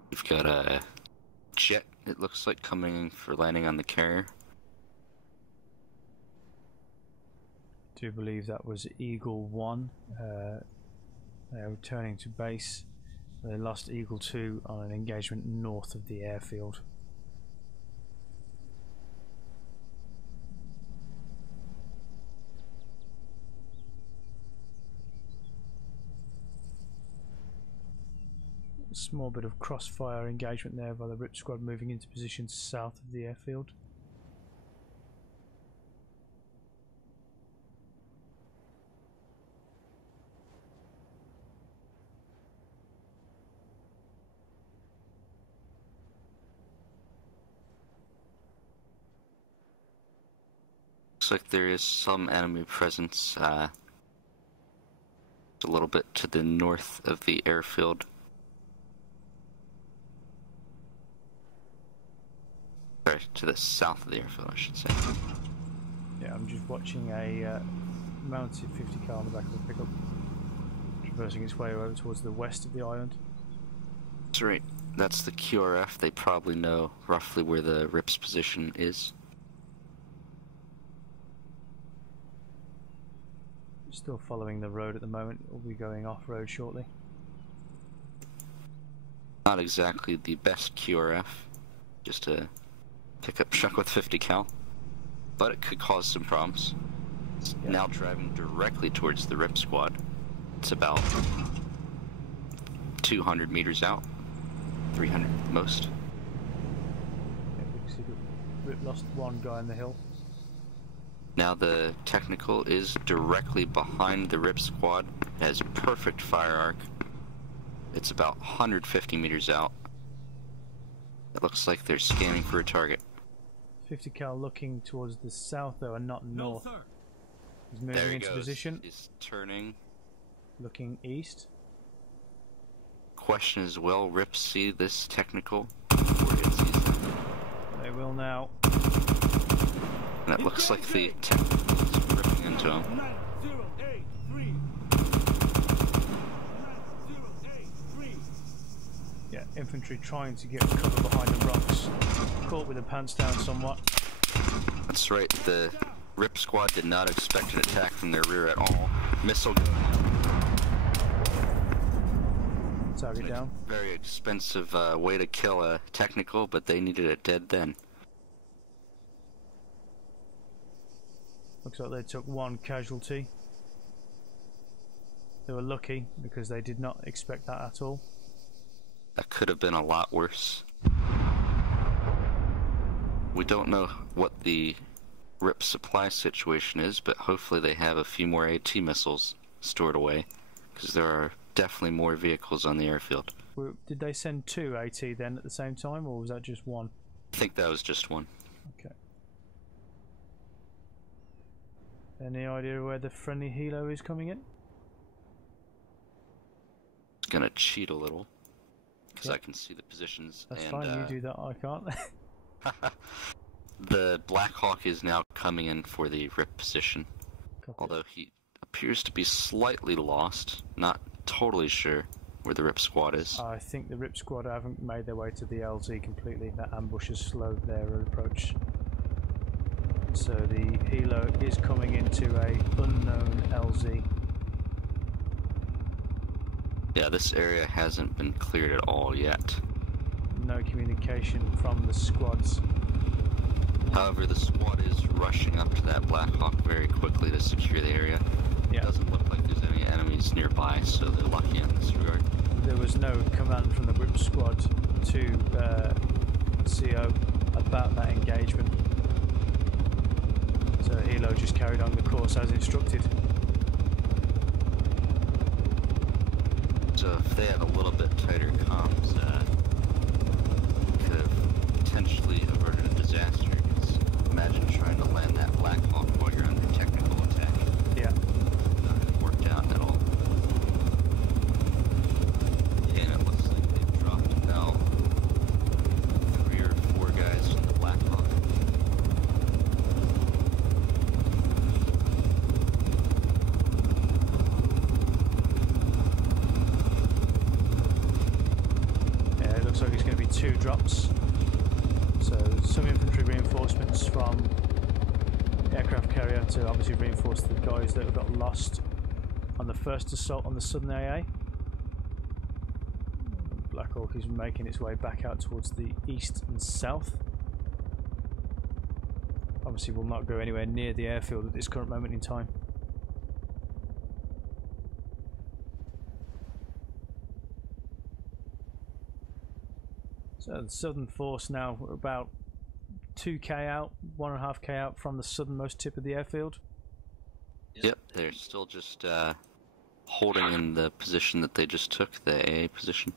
We've got a jet, it looks like, coming in for landing on the carrier. Do believe that was Eagle 1. They are returning to base. They lost Eagle 2 on an engagement north of the airfield. Small bit of crossfire engagement there by the RIP squad moving into positions south of the airfield. Looks like there is some enemy presence a little bit to the north of the airfield. Sorry, to the south of the airfield, I should say. Yeah, I'm just watching a mounted 50 cal on the back of the pickup, traversing its way over towards the west of the island. That's right. That's the QRF. They probably know roughly where the RIP's position is. Still following the road at the moment. We'll be going off-road shortly. Not exactly the best QRF. Just a pickup truck with 50 cal. But it could cause some problems. It's now driving directly towards the RIP squad. It's about 200 meters out, 300 most. Yeah, we can see we lost one guy on the hill. Now the technical is directly behind the RIP squad. It has perfect fire arc. It's about 150 meters out. It looks like they're scanning for a target. 50 cal looking towards the south though and not north. No, sir. He's moving There he into goes. position, He's turning. looking east. Question is, will RIP see this technical? Or it sees them? They will now. And it looks like the technical is ripping into him. 9083. 9083. Yeah, infantry trying to get cover behind the rocks. Caught with the pants down somewhat. That's right, the RIP squad did not expect an attack from their rear at all. Missile Target down. very expensive way to kill a technical, but they needed it dead then. Looks like they took one casualty. They were lucky because they did not expect that at all. That could have been a lot worse. We don't know what the RIP supply situation is, but hopefully they have a few more AT missiles stored away, because there are definitely more vehicles on the airfield. Did they send 2 AT then at the same time, or was that just one? I think that was just one. Okay. Any idea where the friendly helo is coming in? It's gonna cheat a little, because Yep. I can see the positions. That's and, fine, you do that, I can't. The Black Hawk is now coming in for the RIP position, Copy. although he appears to be slightly lost, not totally sure where the RIP squad is. I think the RIP squad haven't made their way to the LZ completely. That ambush has slowed their approach. So the helo is coming into a unknown LZ. Yeah, this area hasn't been cleared at all yet. No communication from the squads. However, the squad is rushing up to that Black Hawk very quickly to secure the area. Yeah. It doesn't look like there's any enemies nearby, so they're lucky in this regard. There was no command from the RIP squad to CO about that engagement. So helo just carried on the course as instructed. So if they had a little bit tighter comms, could have potentially averted a disaster. Because imagine trying to land that Black Hawk while you're under technical attack. Yeah. Not gonna work out at all. And it looks like they've dropped about 3 or 4 guys from the Black Hawk. Yeah, it looks like it's going to be 2 drops. So some infantry reinforcements from aircraft carrier to obviously reinforce the guys that got lost on the first assault on the southern AA. Black Hawk is making its way back out towards the east and south. Obviously will not go anywhere near the airfield at this current moment in time. So the southern force now are about 2k out, 1.5k out from the southernmost tip of the airfield. Yep, they're still just holding in the position that they just took, the AA position.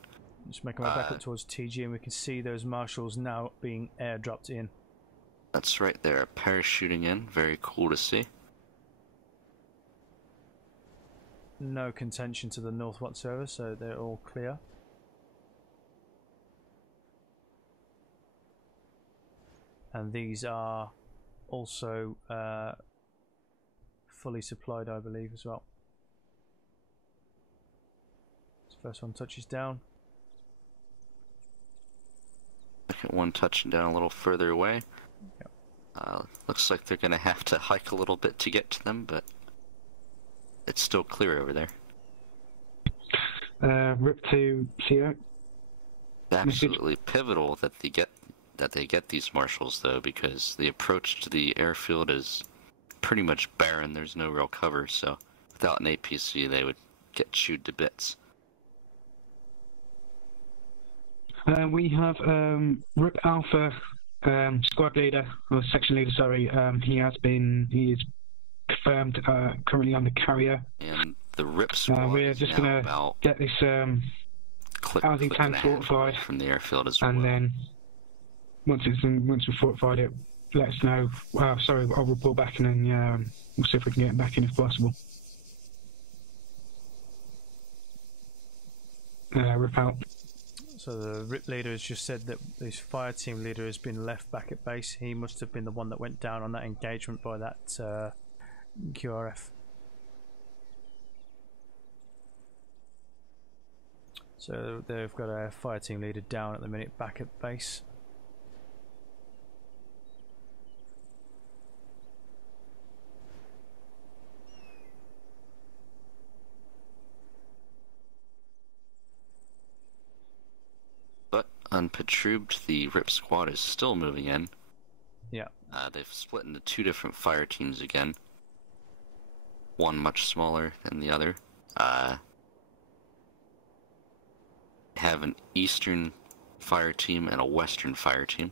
Just making my way back up towards TG, and we can see those marshals now being airdropped in. That's right, they're parachuting in. Very cool to see. No contention to the north whatsoever, so they're all clear. And these are also fully supplied, I believe, as well. This first one touches down. Second one touching down a little further away. Yep. Looks like they're going to have to hike a little bit to get to them, but it's still clear over there. RIP to CO. Absolutely pivotal that they get these marshals, though, because the approach to the airfield is pretty much barren. There's no real cover, so without an APC they would get chewed to bits. We have Rip Alpha squad leader, or section leader, sorry. He is confirmed currently on the carrier. And the Rip squad we're is just now going to about get this housing tank fortified, from the airfield as and well. then once we've fortified it, let us know. Sorry, I'll report back, and then we'll see if we can get it back in if possible. Rip out. So the RIP leader has just said that his fire team leader has been left back at base. He must have been the one that went down on that engagement by that QRF. So they've got a fire team leader down at the minute, back at base. But unperturbed, the RIP squad is still moving in. Yeah. They've split into two different fire teams again. One much smaller than the other. Have an eastern fire team and a western fire team.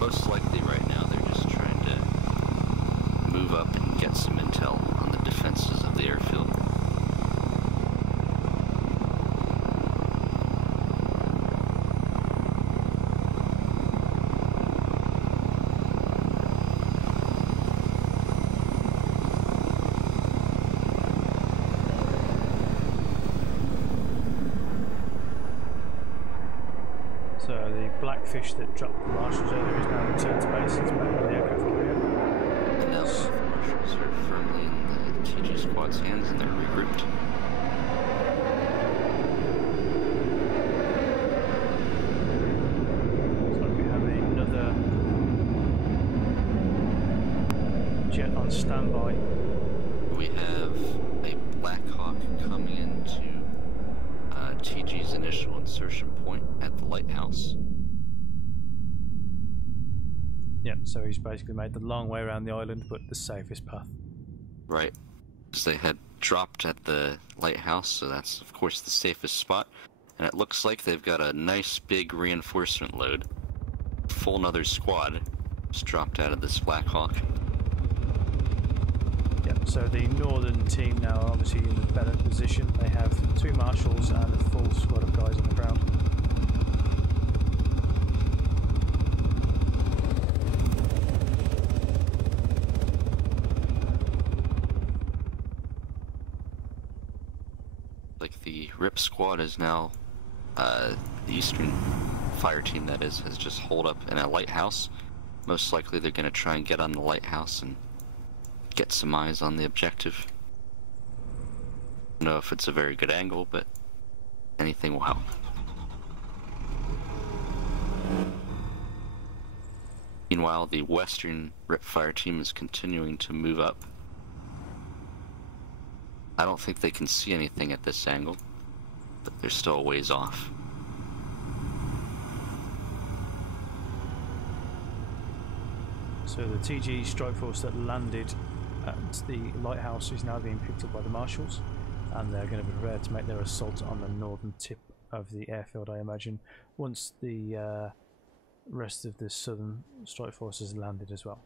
Most likely right now they're just trying to move up and get some intel on the defenses of the airfield. So the Blackfish that dropped the marshals earlier is now returned to base. It's back on the aircraft carrier. And now the marshals are firmly in the TG squad's hands and they're regrouped. So we have another jet on standby. We have a Black Hawk coming into TG's initial insertion point at the lighthouse. Yeah, so he's basically made the long way around the island, but the safest path. Right. Because they had dropped at the lighthouse, so that's of course the safest spot. And it looks like they've got a nice big reinforcement load. Full another squad just dropped out of this Black Hawk. Yeah, so the northern team now are obviously in a better position. They have two marshals and a full squad of guys on the ground. Like the RIP squad is now, the eastern fire team that is, has just holed up in a lighthouse. Most likely they're going to try and get on the lighthouse and get some eyes on the objective. I don't know if it's a very good angle, but anything will help. Meanwhile, the western RIP fire team is continuing to move up. I don't think they can see anything at this angle, but they're still a ways off. So the TG strike force that landed at the lighthouse is now being picked up by the marshals, and they're going to be prepared to make their assault on the northern tip of the airfield, I imagine, once the rest of the southern strike force has landed as well.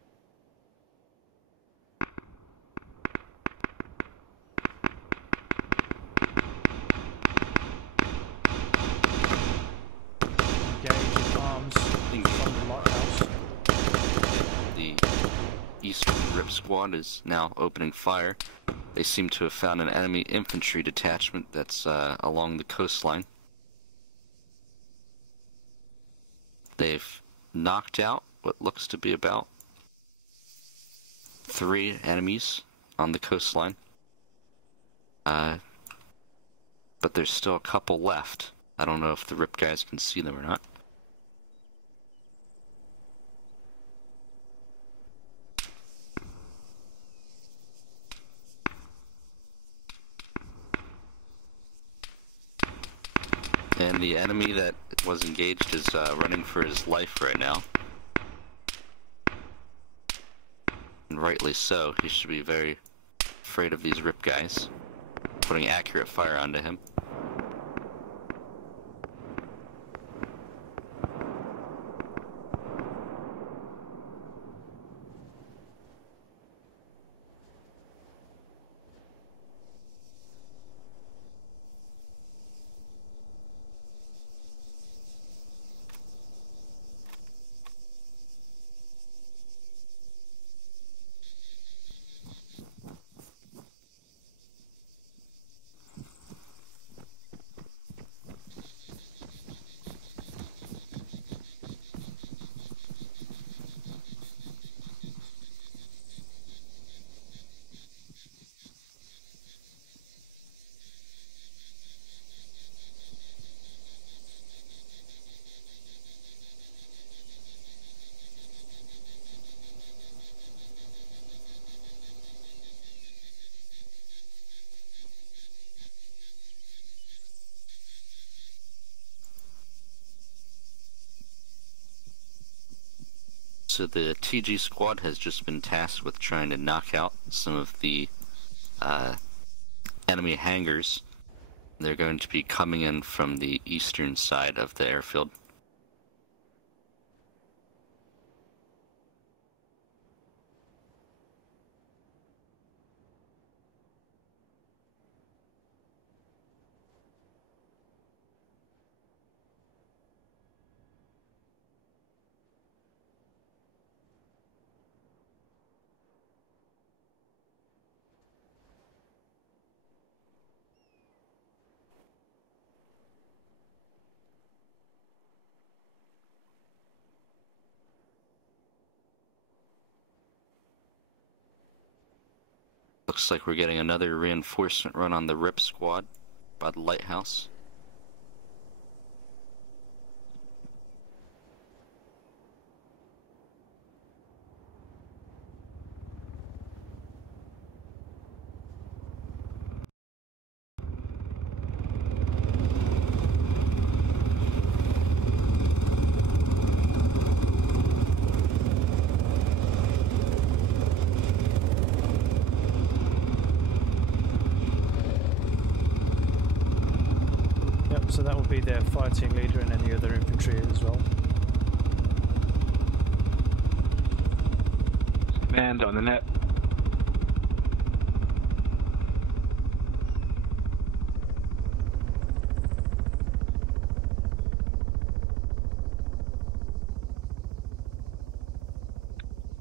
Engage arms from the lighthouse. The eastern RIP squad is now opening fire. They seem to have found an enemy infantry detachment that's along the coastline. They've knocked out what looks to be about 3 enemies on the coastline. But there's still a couple left. I don't know if the RIP guys can see them or not. And the enemy that was engaged is running for his life right now. And rightly so. He should be very afraid of these RIP guys. Putting accurate fire onto him. So the TG squad has just been tasked with trying to knock out some of the enemy hangars. They're going to be coming in from the eastern side of the airfield. Looks like we're getting another reinforcement run on the RIP squad by the lighthouse. So that will be their fire team leader and any other infantry as well. Command on the net.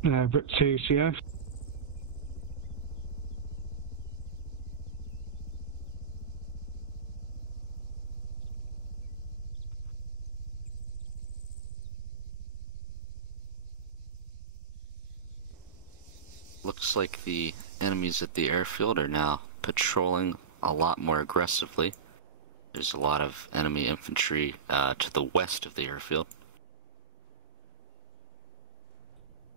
RIP to CO. Looks like the enemies at the airfield are now patrolling a lot more aggressively. There's a lot of enemy infantry to the west of the airfield.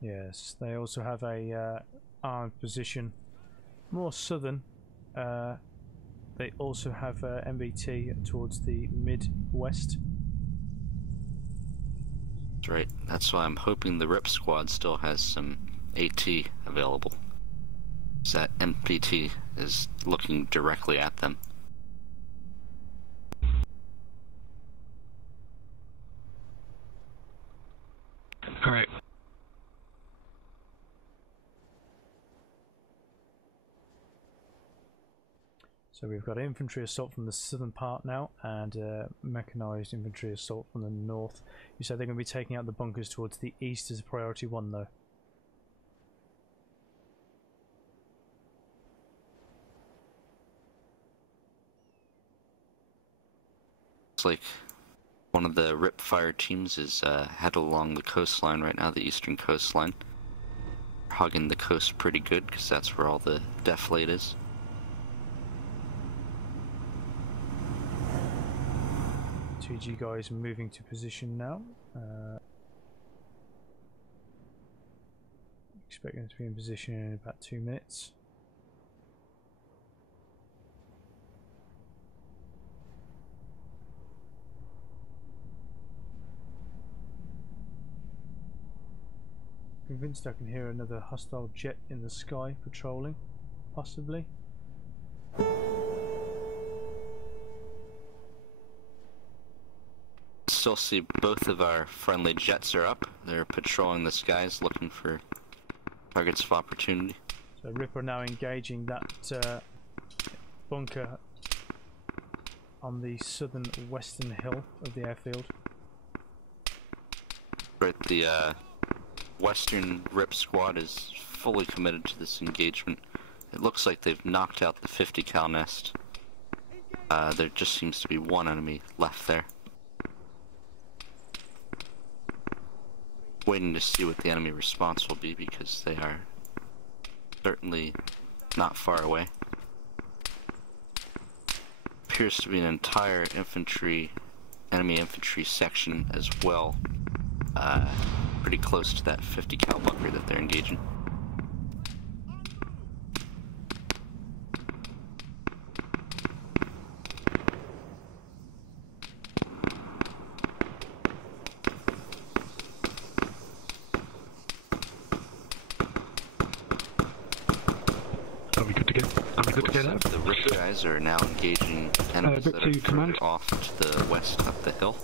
Yes, they also have a armed position more southern. They also have MBT towards the mid-west. That's right. That's why I'm hoping the RIP squad still has some AT available. So that MPT is looking directly at them. All right. So we've got infantry assault from the southern part now, and mechanised infantry assault from the north. You said they're going to be taking out the bunkers towards the east as a priority one, though. Looks like one of the RIP fire teams is headed along the coastline right now, the eastern coastline. Hugging the coast pretty good, because that's where all the deflate is. TG guys moving to position now. Expecting to be in position in about 2 minutes. Convinced I can hear another hostile jet in the sky patrolling, possibly. Still see both of our friendly jets are up. They're patrolling the skies looking for targets of opportunity. So Ripper now engaging that bunker on the southern western hill of the airfield. Right, the Western RIP squad is fully committed to this engagement. It looks like they've knocked out the 50 cal nest. There just seems to be one enemy left there. Waiting to see what the enemy response will be because they are certainly not far away. Appears to be an entire enemy infantry section as well. Pretty close to that 50 cal bunker that they're engaging. Are we good to get out? The RIP guys are now engaging enemies that are further off to the west up the hill.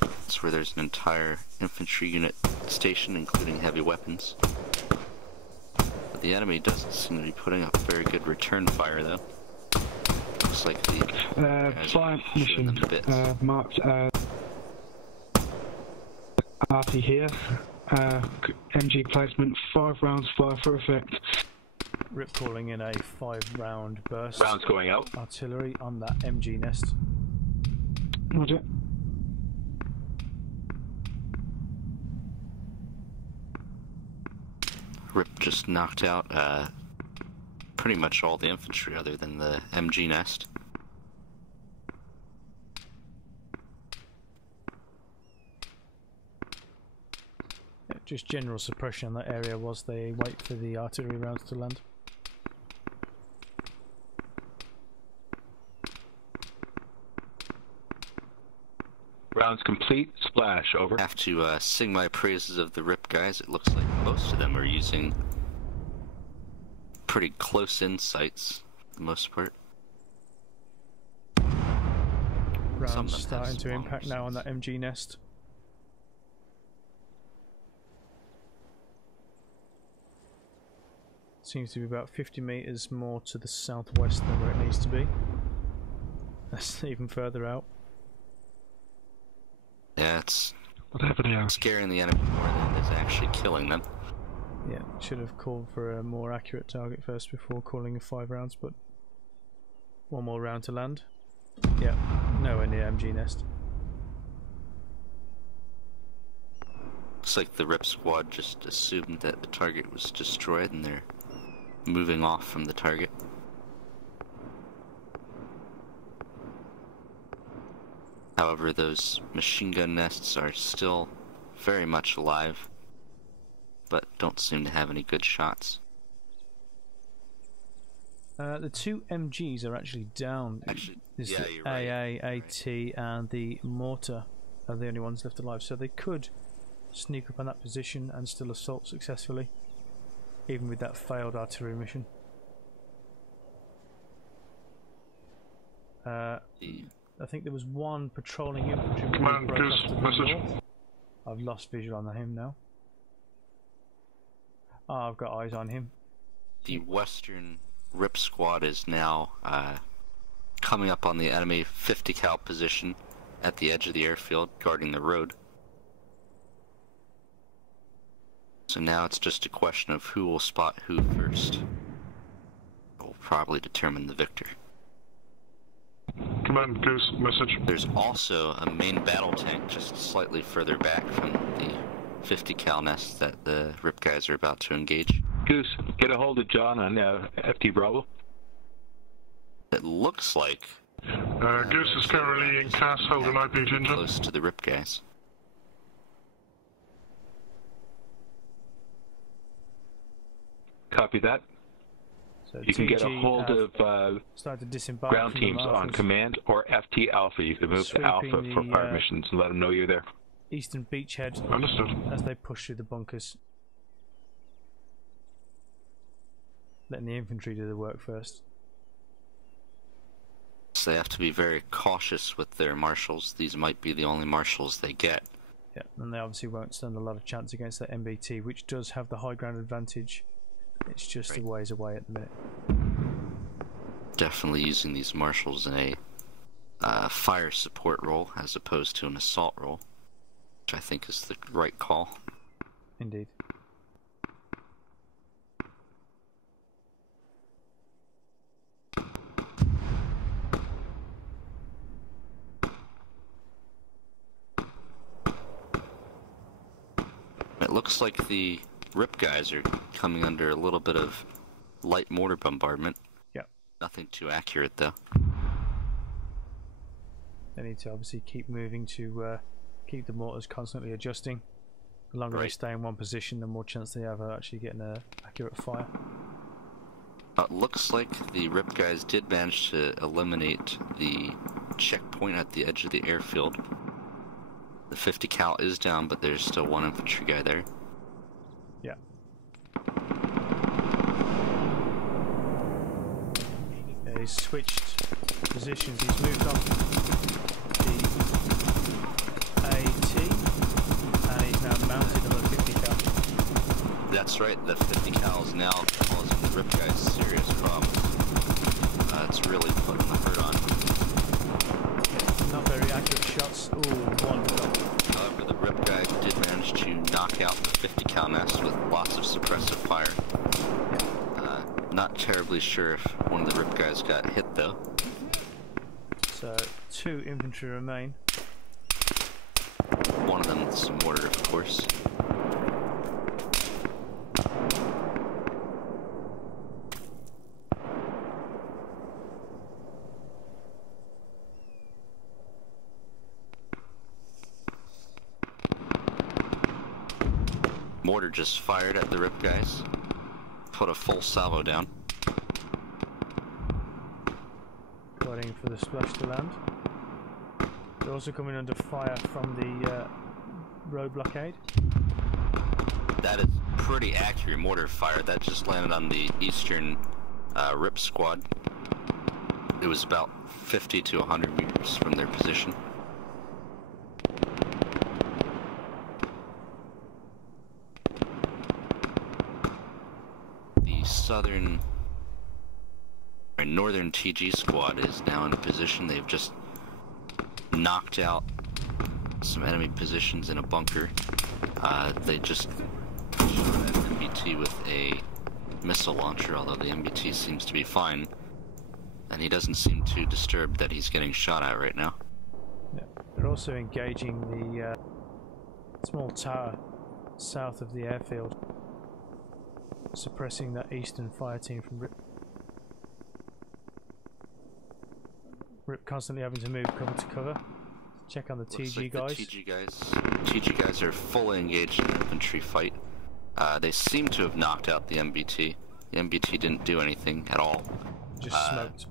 That's where there's an entire infantry unit station, including heavy weapons. But the enemy doesn't seem to be putting up very good return fire, though. Looks like the fire mission marked RT here. MG placement, 5 rounds fire for effect. Rip calling in a 5-round burst. Rounds going out. Artillery on that MG nest. Roger. RIP just knocked out pretty much all the infantry other than the MG nest. Yeah, just general suppression on that area whilst they wait for the artillery rounds to land. Rounds complete. Splash. Over. I have to sing my praises of the RIP guys. It looks like most of them are using pretty close-in sights for the most part. Rounds starting to impact now on that MG nest. Seems to be about 50 meters more to the southwest than where it needs to be. That's even further out. Yeah, it's Whatever scaring the enemy more than it is actually killing them. Yeah, should have called for a more accurate target first before calling 5 rounds, but one more round to land. Yeah, nowhere near MG nest. Looks like the RIP squad just assumed that the target was destroyed and they're moving off from the target. However, those machine gun nests are still very much alive, but don't seem to have any good shots. The 2 MGs are actually down. Actually, There's yeah, the you're right. AA, AT, and the mortar are the only ones left alive, so they could sneak up on that position and still assault successfully, even with that failed artillery mission. I think there was one patrolling infantry. Command, Goose, message. I've lost visual on him now. Oh, I've got eyes on him. The Western RIP squad is now coming up on the enemy 50 cal position at the edge of the airfield, guarding the road. So now it's just a question of who will spot who first. It will probably determine the victor. Command, Goose, message. There's also a main battle tank just slightly further back from the 50 cal nest that the RIP guys are about to engage. Goose, get a hold of John on FT Bravo. It looks like Goose is currently in CAS holding IP Ginger. close to the RIP guys. Copy that. So You can get a TG hold have of started to disembark ground from the teams on Martha's command or FT Alpha. You can move to Alpha Sweeping for the, fire missions and let them know you're there. eastern beachhead Understood. as they push through the bunkers. letting the infantry do the work first. So they have to be very cautious with their marshals. These might be the only marshals they get. Yeah, and they obviously won't stand a lot of chance against that MBT, which does have the high ground advantage. It's just a ways away at the minute. Definitely using these marshals in a fire support role as opposed to an assault role, which I think is the right call. Indeed. It looks like the RIP guys are coming under a little bit of light mortar bombardment. Yep. Nothing too accurate though. They need to obviously keep moving to keep the mortars constantly adjusting. The longer they stay in one position, the more chance they have of actually getting an accurate fire. It looks like the RIP guys did manage to eliminate the checkpoint at the edge of the airfield. The 50 cal is down, but there's still one infantry guy there. Yeah. Yeah, he's switched positions. He's moved on the AT, and he's now mounted on the 50 cal. That's right. The 50 cal is now causing the RIP guys serious problems. It's really putting the hurt on. Not very accurate shots. Ooh, one shot. However, the RIP guy did manage to knock out the 50 cal nest with lots of suppressive fire. Not terribly sure if one of the RIP guys got hit though. So 2 infantry remain. One of them with some mortar, of course. Mortar just fired at the RIP guys. Put a full salvo down. Waiting for the splash to land. They're also coming under fire from the road blockade. That is pretty accurate mortar fire. That just landed on the eastern RIP squad. It was about 50 to 100 meters from their position. Southern or northern TG squad is now in position. They've just knocked out some enemy positions in a bunker. They just shot at MBT with a missile launcher, although the MBT seems to be fine, and he doesn't seem too disturbed that he's getting shot at right now. Yeah. They're also engaging the small tower south of the airfield, suppressing that eastern fire team from RIP. RIP constantly having to move cover to cover. Check on the TG guys. The TG guys are fully engaged in an infantry fight. They seem to have knocked out the MBT. The MBT didn't do anything at all. Just smoked.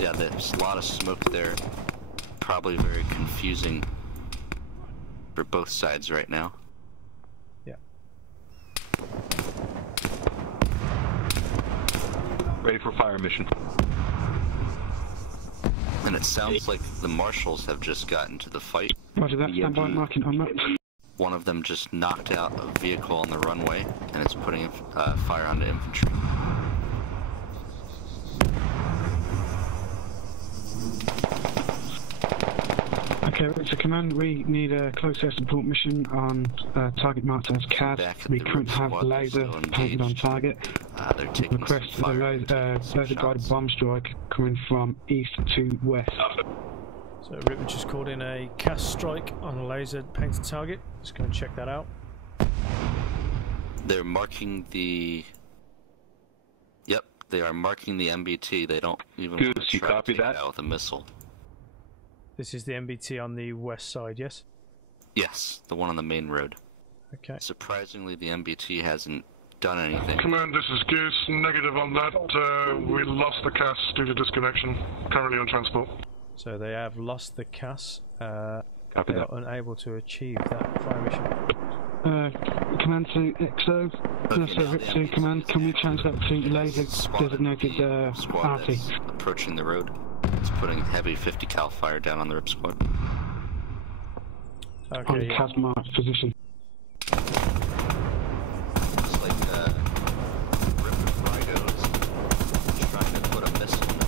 Yeah, there's a lot of smoke there. Probably very confusing for both sides right now. Yeah. Ready for fire mission. And it sounds like the marshals have just gotten to the fight. Roger that, stand by, marking on map. One of them just knocked out a vehicle on the runway, and it's putting fire on the infantry. Okay, so command, we need a close air support mission on target marked as CAD. We currently have the laser painted on target. They're taking Request a laser guided bomb strike coming from east to west. So RIP just called in a cast strike on a laser painted target. Just go and check that out. They're marking the... Yep, they are marking the MBT. They don't even want to try to take it out with a missile. This is the MBT on the west side, yes? Yes, the one on the main road. Okay. Surprisingly, the MBT hasn't done anything. Command, this is Goose. Negative on that. We lost the CAS due to disconnection. Currently on transport. So they have lost the CAS. Copy they that. are unable to achieve that fire mission. Command to XO. Okay, So Rip to command, can we change that to laser designated RT? Approaching the road. It's putting heavy 50 cal fire down on the Rip squad. Okay, On Kazmar's position. Looks like Rip Frigo's trying to put a missile in the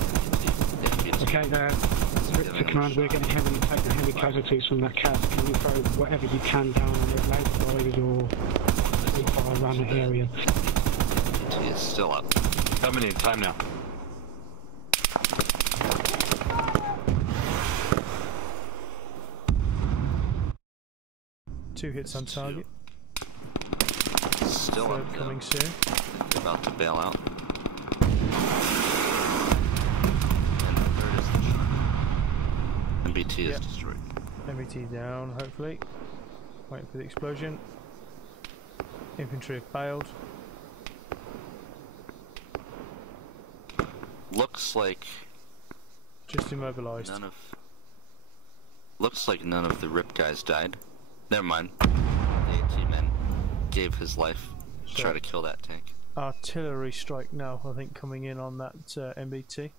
Okay, Rip to command, we're getting heavy casualties from that Kaz. Can you throw whatever you can down on it, laser boys or fire around the area? He is still up. Coming in, time now. Two hits on target. Still Third up. coming soon. They're about to bail out. And the third is destroyed. MBT is destroyed. MBT down, hopefully. Waiting for the explosion. Infantry have failed. Looks like Just immobilised. Looks like none of the Rip guys died. Never mind. The AT men gave his life to try to kill that tank. Artillery strike now, I think, coming in on that MBT.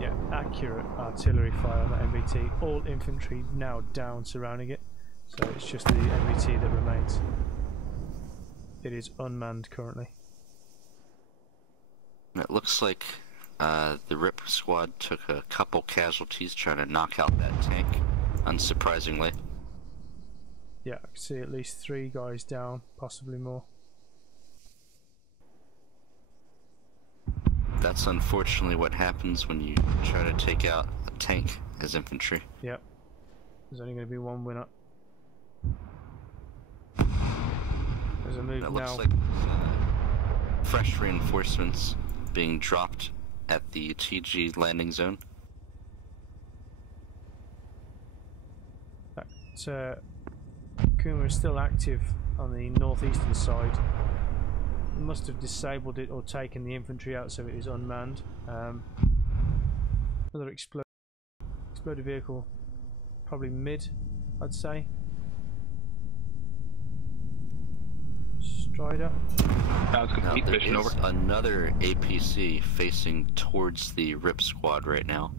Yeah, accurate artillery fire on that MBT. All infantry now down surrounding it, so it's just the MBT that remains. It is unmanned currently. It looks like the Rip squad took a couple casualties trying to knock out that tank, unsurprisingly. Yeah, I can see at least 3 guys down, possibly more. That's unfortunately what happens when you try to take out a tank as infantry. Yep. There's only going to be one winner. There's a move It now. looks like fresh reinforcements being dropped at the TG landing zone. That Kuma is still active on the northeastern side. Must have disabled it or taken the infantry out, so it is unmanned. Another exploded vehicle, probably mid, I'd say. Strider. Now there is another APC facing towards the Rip squad right now.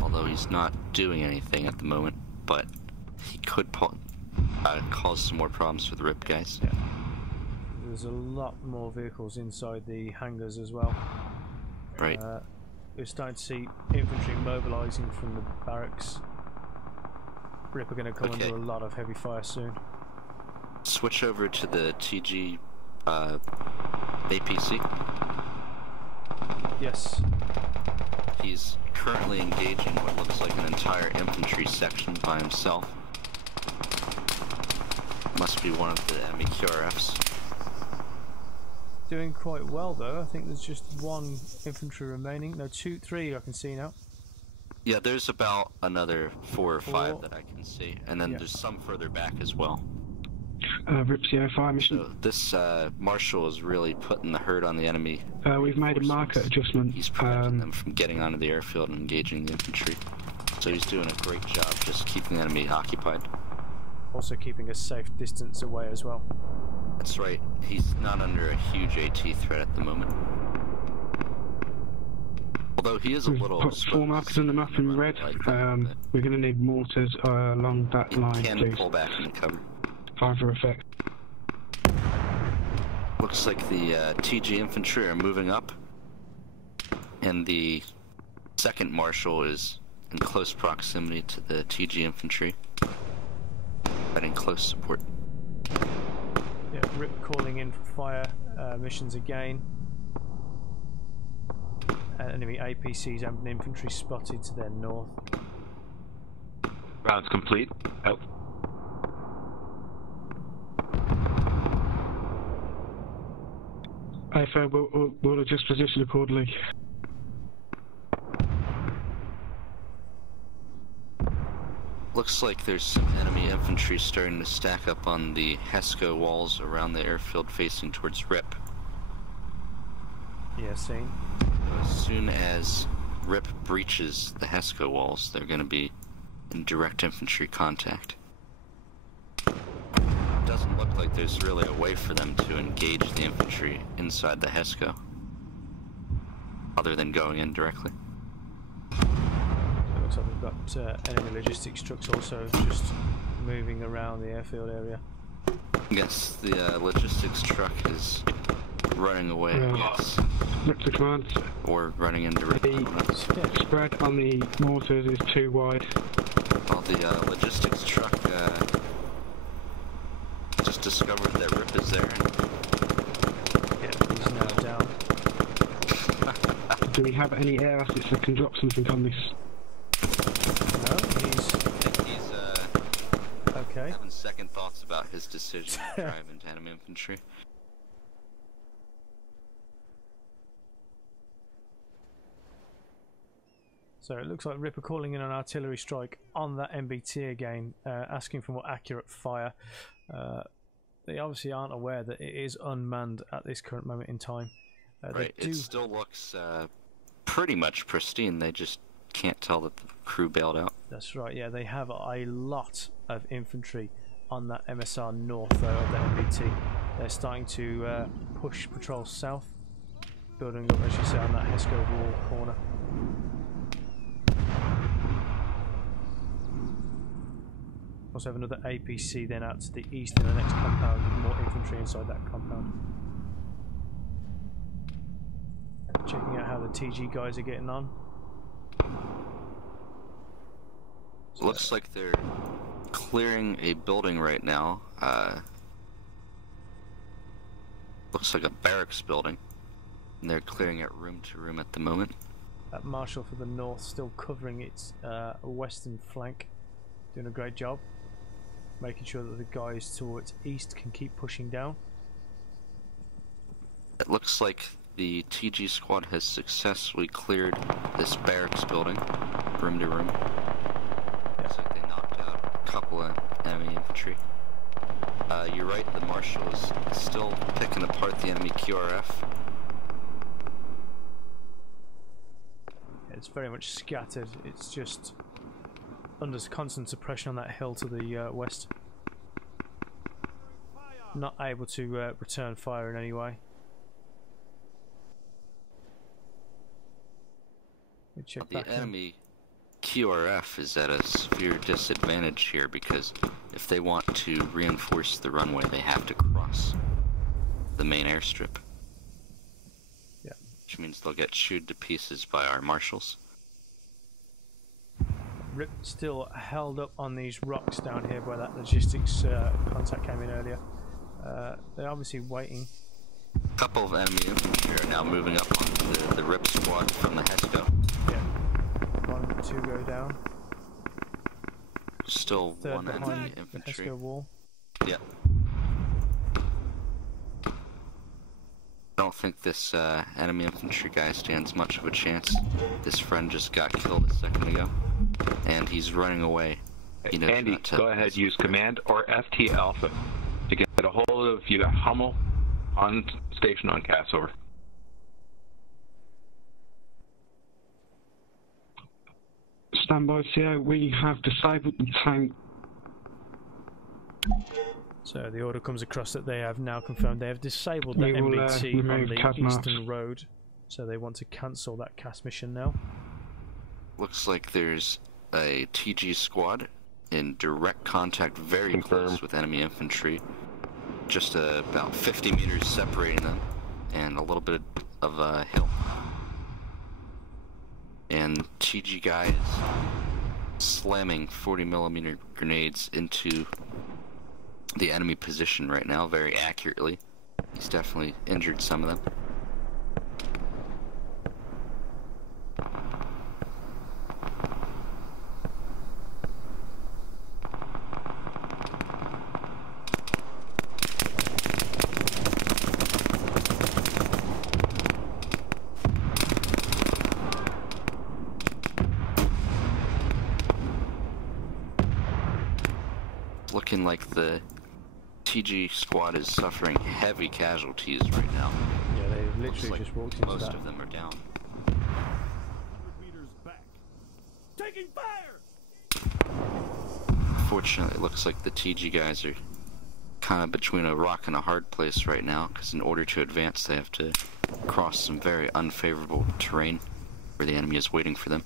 Although he's not doing anything at the moment, but he could cause some more problems for the Rip guys. Yeah. There's a lot more vehicles inside the hangars as well. Right. We're starting to see infantry mobilising from the barracks. Rip are going to come under a lot of heavy fire soon. Switch over to the TG APC. Yes. He's currently engaging what looks like an entire infantry section by himself. Must be one of the enemy QRFs. Doing quite well though. I think there's just 1 infantry remaining. No, 2, 3 I can see now. Yeah, there's about another 4 or 5 that I can see, and then there's some further back as well. Rip CO fire mission. So this Marshal is really putting the hurt on the enemy. We've made a market adjustment. He's preventing them from getting onto the airfield and engaging the infantry. So he's doing a great job just keeping the enemy occupied. Also keeping a safe distance away as well. That's right. He's not under a huge AT threat at the moment. Although he is a little... Put 4 markers on the map in red. We're going to need mortars along that line, please. please. Pull back and cover. Fire for effect. Looks like the TG infantry are moving up, and the 2nd Marshal is in close proximity to the TG infantry, providing close support. Yeah, Rip calling in for fire missions again. Enemy APCs and infantry spotted to their north. Rounds complete. Out. AFO, we'll adjust position accordingly. Looks like there's some enemy infantry starting to stack up on the HESCO walls around the airfield facing towards Rip. Yeah, seen. As soon as RIP breaches the HESCO walls, they're going to be in direct infantry contact. It doesn't look like there's really a way for them to engage the infantry inside the HESCO, other than going in directly. It looks like we've got enemy logistics trucks also just moving around the airfield area. Yes, the logistics truck is running away. Yes. Look to command. Or running into RIP. The spread on the mortars is too wide. Well, the logistics truck just discovered that RIP is there. Yeah, he's now down. Do we have any air assets that can drop something on this? No, he's okay. Having second thoughts about his decision to drive into enemy infantry. So it looks like RIP are calling in an artillery strike on that MBT again, asking for more accurate fire. They obviously aren't aware that it is unmanned at this current moment in time. Right, it still looks pretty much pristine. They just can't tell that the crew bailed out. That's right, yeah, they have a lot of infantry on that MSR north though, of the MBT. They're starting to push patrols south, building up, as you say, on that HESCO wall corner. Also have another APC then out to the east in the next compound with more infantry inside that compound. Checking out how the TG guys are getting on. Looks like they're clearing a building right now. Looks like a barracks building. And they're clearing it room to room at the moment. That Marshal for the north still covering its western flank. Doing a great job. Making sure that the guys towards east can keep pushing down. It looks like the TG squad has successfully cleared this barracks building, room to room. Looks like they knocked out a couple of enemy infantry. You're right, the Marshal is still picking apart the enemy QRF. It's very much scattered. It's just under constant suppression on that hill to the west. Not able to return fire in any way. The enemy QRF is at a severe disadvantage here because if they want to reinforce the runway, they have to cross the main airstrip. Yeah. Which means they'll get chewed to pieces by our marshals. RIP still held up on these rocks down here where that logistics contact came in earlier. They're obviously waiting. A couple of enemy infantry are now moving up onto the RIP squad from the HESCO. Yeah. 1, 2 go down. Still Third one enemy behind infantry. the HESCO wall. Yep. I don't think this enemy infantry guy stands much of a chance. This friend just got killed a second ago. And he's running away. Andy, go ahead, use command or FT Alpha to get a hold of, you got Hummel on station on Cass, over. Standby CO, we have disabled the tank. So the order comes across that they have now confirmed they have disabled the MBT on the eastern road. So they want to cancel that CAS mission now. Looks like there's a TG squad in direct contact, very close with enemy infantry. Just about 50 meters separating them, and a little bit of a hill. And TG guy is slamming 40mm grenades into the enemy position right now, very accurately. He's definitely injured some of them. Looking like the TG squad is suffering heavy casualties right now. Yeah, I've literally Looks just like walked into most that. of them are down. 100 meters back. Taking fire! Fortunately, it looks like the TG guys are kind of between a rock and a hard place right now, because in order to advance they have to cross some very unfavorable terrain where the enemy is waiting for them.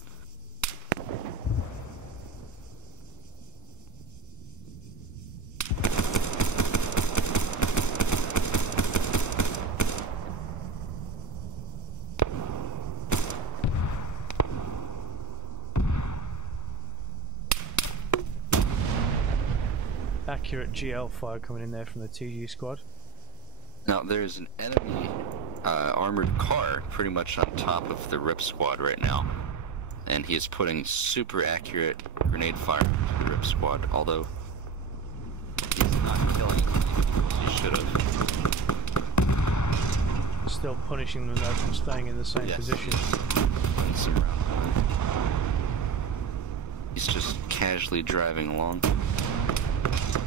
Accurate GL fire coming in there from the TG squad. Now there's an enemy armored car pretty much on top of the RIP squad right now, and he is putting super accurate grenade fire to the RIP squad, although he's not killing as he should have. Still punishing them though from staying in the same position. Putting some round. He's just casually driving along.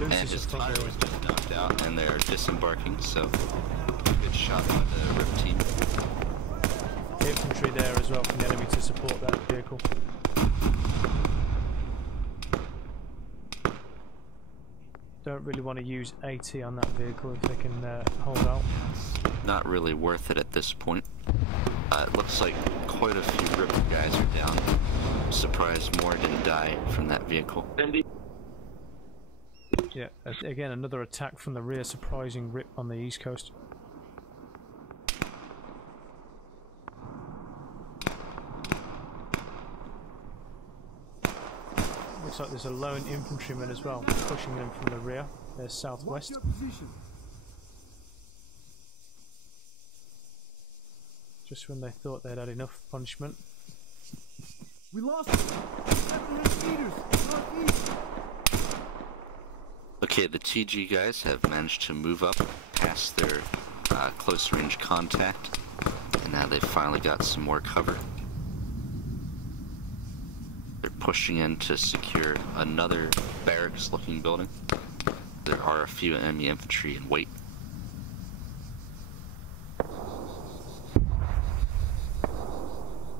And his tire was just knocked out, and they're disembarking, so good shot by the RIP team. Infantry there as well from the enemy to support that vehicle. Don't really want to use AT on that vehicle if they can hold out. Not really worth it at this point. It looks like quite a few RIP guys are down. Surprised more didn't die from that vehicle. Yeah, again another attack from the rear, surprising RIP on the east coast. Looks like there's a lone infantryman as well, pushing them from the rear. They're southwest. Watch your position. Just when they thought they'd had enough punishment. We lost 700 meters northeast. Okay, the TG guys have managed to move up past their close range contact, and now they've finally got some more cover. They're pushing in to secure another barracks looking building. There are a few enemy infantry in wait.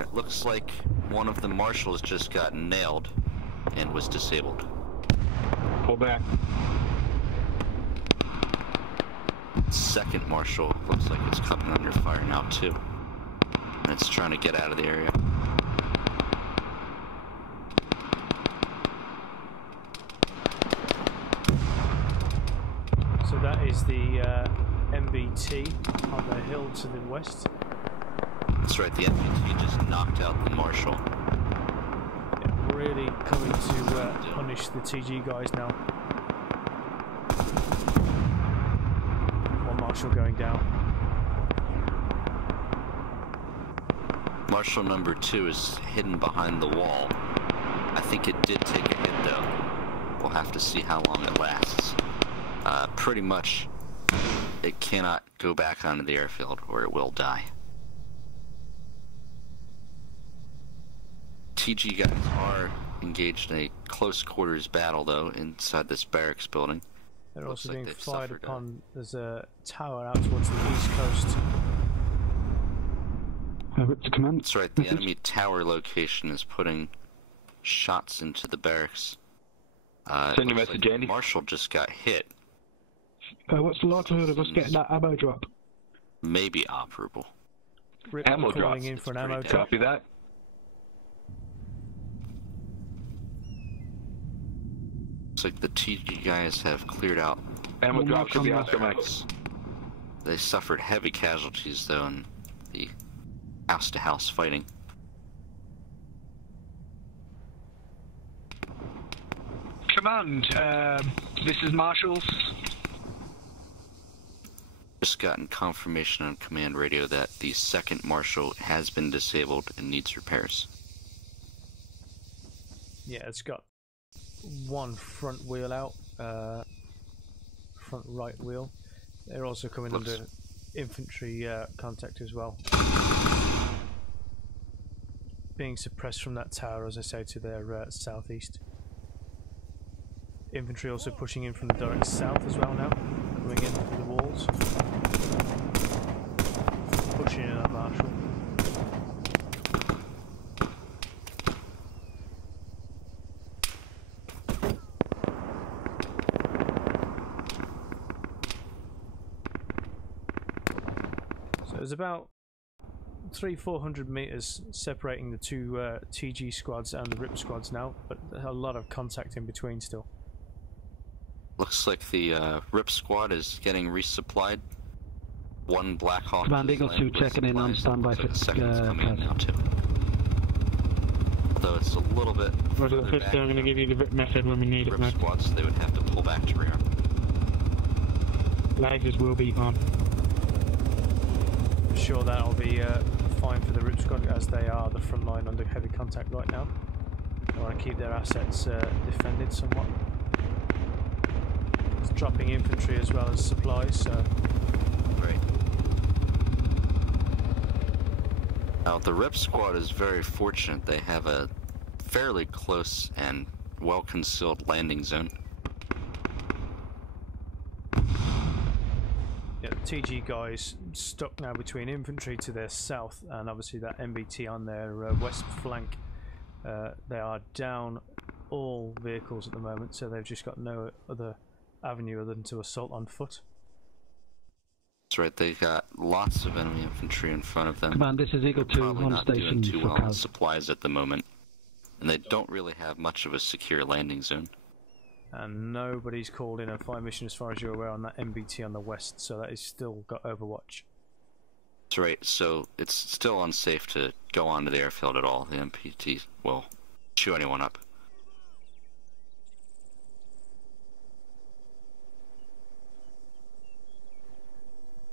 It looks like one of the marshals just got nailed and was disabled. Pull back. Second marshal looks like it's coming under fire now too, and it's trying to get out of the area. So that is the MBT on the hill to the west. That's right, the MBT just knocked out the marshal. Yeah, really coming to punish the TG guys now. One marshal going down. Marshal number 2 is hidden behind the wall. I think it did take a hit though. We'll have to see how long it lasts. Pretty much, it cannot go back onto the airfield or it will die. TG guys are engaged in a close quarters battle though inside this barracks building. They're Looks also like being they've fired suffered upon. There's a tower out towards the east coast. To command. That's right, the enemy tower location is putting shots into the barracks. Send your message, Andy. Marshall just got hit. What's the likelihood of us getting that ammo drop? Maybe operable. Rip Ammo calling drops. in for an It's ammo pretty drop. Copy that. Looks like the TG guys have cleared out. Ammo Well, drop should be Malcolm, Oscar Mike. They suffered heavy casualties though in the house-to-house fighting. Command, this is Marshals. Just gotten confirmation on command radio that the second marshal has been disabled and needs repairs. Yeah, it's got one front wheel out, front right wheel. They're also coming under infantry contact as well. Being suppressed from that tower, as I say, to their southeast. Infantry also pushing in from the direct south as well now, coming in through the walls. Pushing there's about 300-400 meters separating the two TG squads and the RIP squads now, but there's a lot of contact in between still. Looks like the RIP squad is getting resupplied. One Black Hawk. Command Eagle 2 checking in on standby for the second's coming in now too. Although it's a little bit. Roger the 50, I'm going to give you the RIP method when we need it, RIP squads, so they would have to pull back to rearm. Lasers will be on. I'm sure that'll be fine for the RIP squad, as they are the front line under heavy contact right now. They want to keep their assets defended somewhat. It's dropping infantry as well as supplies, so. Right. Now the RIP squad is very fortunate. They have a fairly close and well-concealed landing zone. Yeah, the TG guys stuck now between infantry to their south and obviously that MBT on their west flank. They are down all vehicles at the moment, so they've just got no other avenue other than to assault on foot. That's right, they've got lots of enemy infantry in front of them. Command, this is Eagle 2 probably on not station doing too for well on CAS. supplies at the moment, and they don't really have much of a secure landing zone. And nobody's called in a fire mission as far as you're aware on that MBT on the west, so that is still got overwatch. That's right, so it's still unsafe to go onto the airfield at all. The MPT will chew anyone up.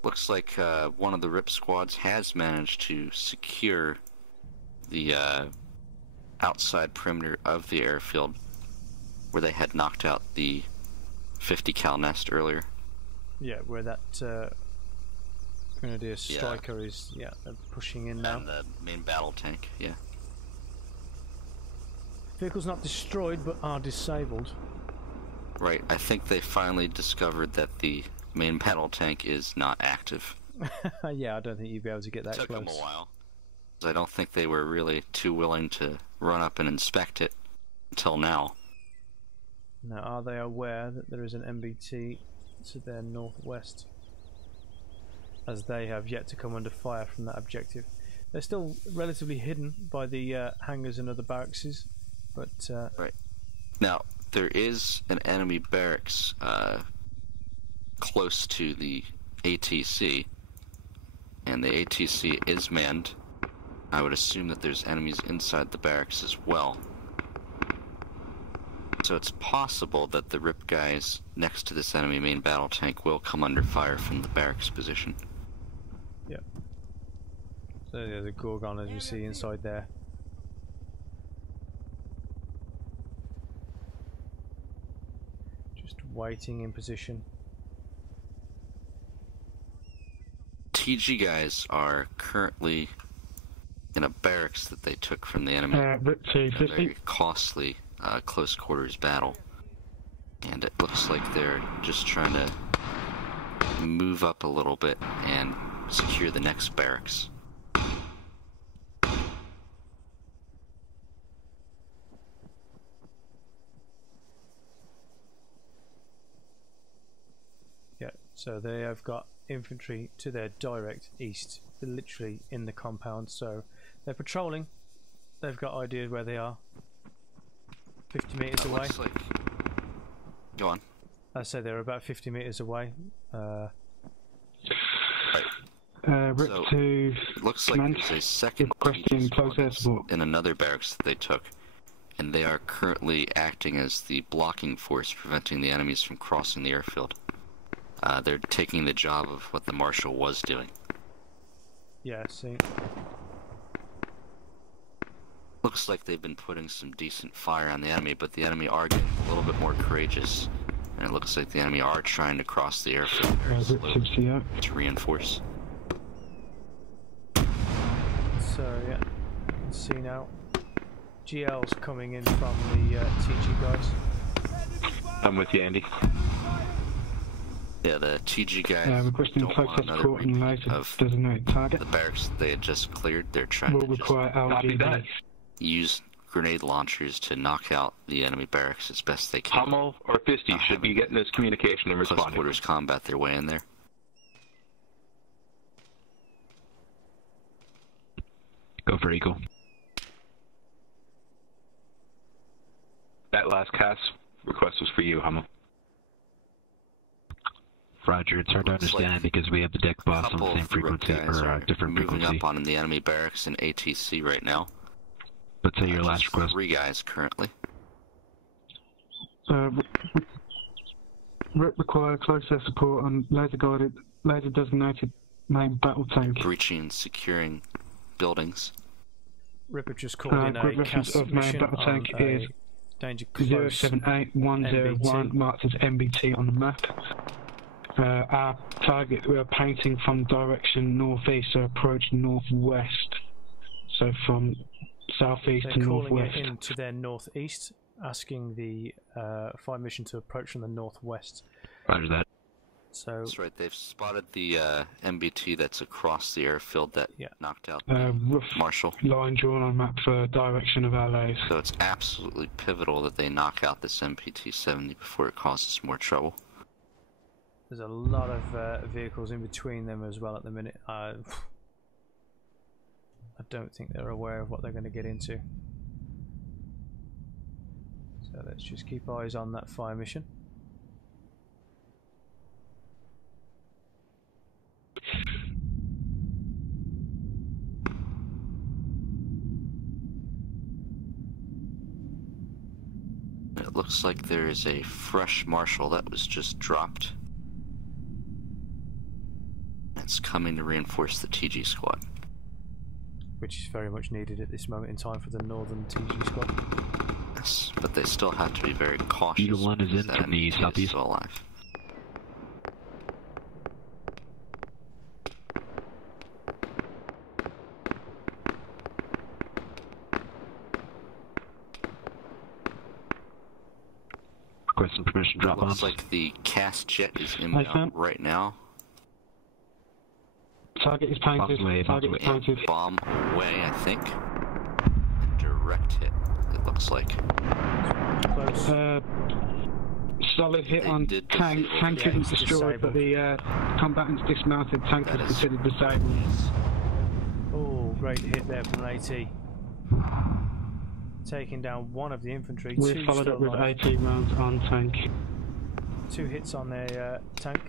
Looks like one of the RIP squads has managed to secure the outside perimeter of the airfield where they had knocked out the 50 cal nest earlier. Yeah, where that Grenadier Striker is, yeah, they're pushing in now. And the main battle tank, yeah. Vehicles not destroyed, but are disabled. Right, I think they finally discovered that the main battle tank is not active. Yeah, I don't think you'd be able to get that close. Took them a while. I don't think they were really too willing to run up and inspect it until now. Now, are they aware that there is an MBT to their northwest? As they have yet to come under fire from that objective. They're still relatively hidden by the hangars and other barracks, but... Right. Now, there is an enemy barracks close to the ATC, and the ATC is manned. I would assume that there's enemies inside the barracks as well. So it's possible that the RIP guys next to this enemy main battle tank will come under fire from the barracks position. Yep. So there's a Gorgon as you see inside there. Just waiting in position. TG guys are currently in a barracks that they took from the enemy. RIP 250. A very costly close quarters battle, and it looks like they're just trying to move up a little bit and secure the next barracks. Yeah, so they have got infantry to their direct east. They're literally in the compound, so they're patrolling. They've got ideas where they are. 50 meters away. Looks like... Go on. I said they're about 50 meters away. Right. RIP So, 2. it looks like there's a second Requesting close air support. in another barracks that they took, and they are currently acting as the blocking force preventing the enemies from crossing the airfield. They're taking the job of what the Marshal was doing. Yeah, see. Looks like they've been putting some decent fire on the enemy, but the enemy are getting a little bit more courageous, and it looks like the enemy are trying to cross the airfield very slowly to reinforce. So yeah, you can see now. GL's coming in from the TG guys. I'm with you, Andy. Yeah, the TG guys requesting don't close want air another support and repeat laser of designated target. the barracks that they had just cleared. They're trying Will to require Copy that. LGB. use grenade launchers to knock out the enemy barracks as best they can. Hummel or Fisty should be getting this communication and Close responding. quarters combat their way in there. Go for Eagle. That last cast request was for you, Hummel. Roger, it's hard to understand because we have the deck boss on the same frequency, or different moving frequency. up on the enemy barracks in ATC right now. But say your last request. 3 guys currently. Require close air support on laser-guided, laser-designated main battle tank. Breaching and securing buildings. Ripper just called in a cast of main mission battle tank on is a danger close 078101 marked as MBT on the map. Our target we are painting from direction northeast, so approach northwest. So from southeast to northwest. They're calling it into their northeast, asking the fire mission to approach from the northwest. Roger that. So that's right. They've spotted the MBT that's across the airfield that knocked out Marshall. Line drawn on map for direction of our lays. So it's absolutely pivotal that they knock out this MPT-70 before it causes more trouble. There's a lot of vehicles in between them as well at the minute. I don't think they're aware of what they're going to get into. So let's just keep eyes on that fire mission. It looks like there is a fresh Marshal that was just dropped. It's coming to reinforce the TG squad. Which is very much needed at this moment in time for the northern TG squad. Yes, but they still have to be very cautious. Eagle 1 is in from the southeast. Still alive. Requesting permission to drop bombs. Looks like the cast jet is inbound right now. Target is painted. Target is painted. Bomb away, I think. Direct hit, it looks like. Close. Solid hit on tank. Tank isn't destroyed, but the combatants dismounted. Tank is considered disabled. Oh, great hit there from an AT. Taking down one of the infantry. We followed up with 18 rounds on tank. 2 hits on their tank.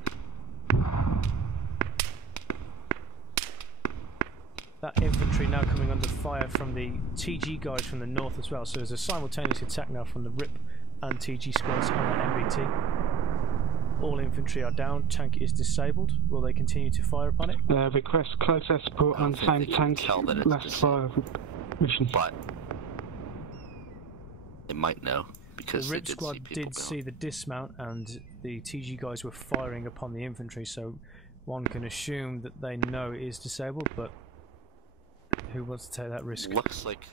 That infantry now coming under fire from the TG guys from the north as well. So there's a simultaneous attack now from the RIP and TG squads on that MBT. All infantry are down. Tank is disabled. Will they continue to fire upon it? Request close air support on same tank. Last fire mission. But they might know because the RIP squad did see the dismount and the TG guys were firing upon the infantry. So one can assume that they know it is disabled, but who wants to take that risk? Looks like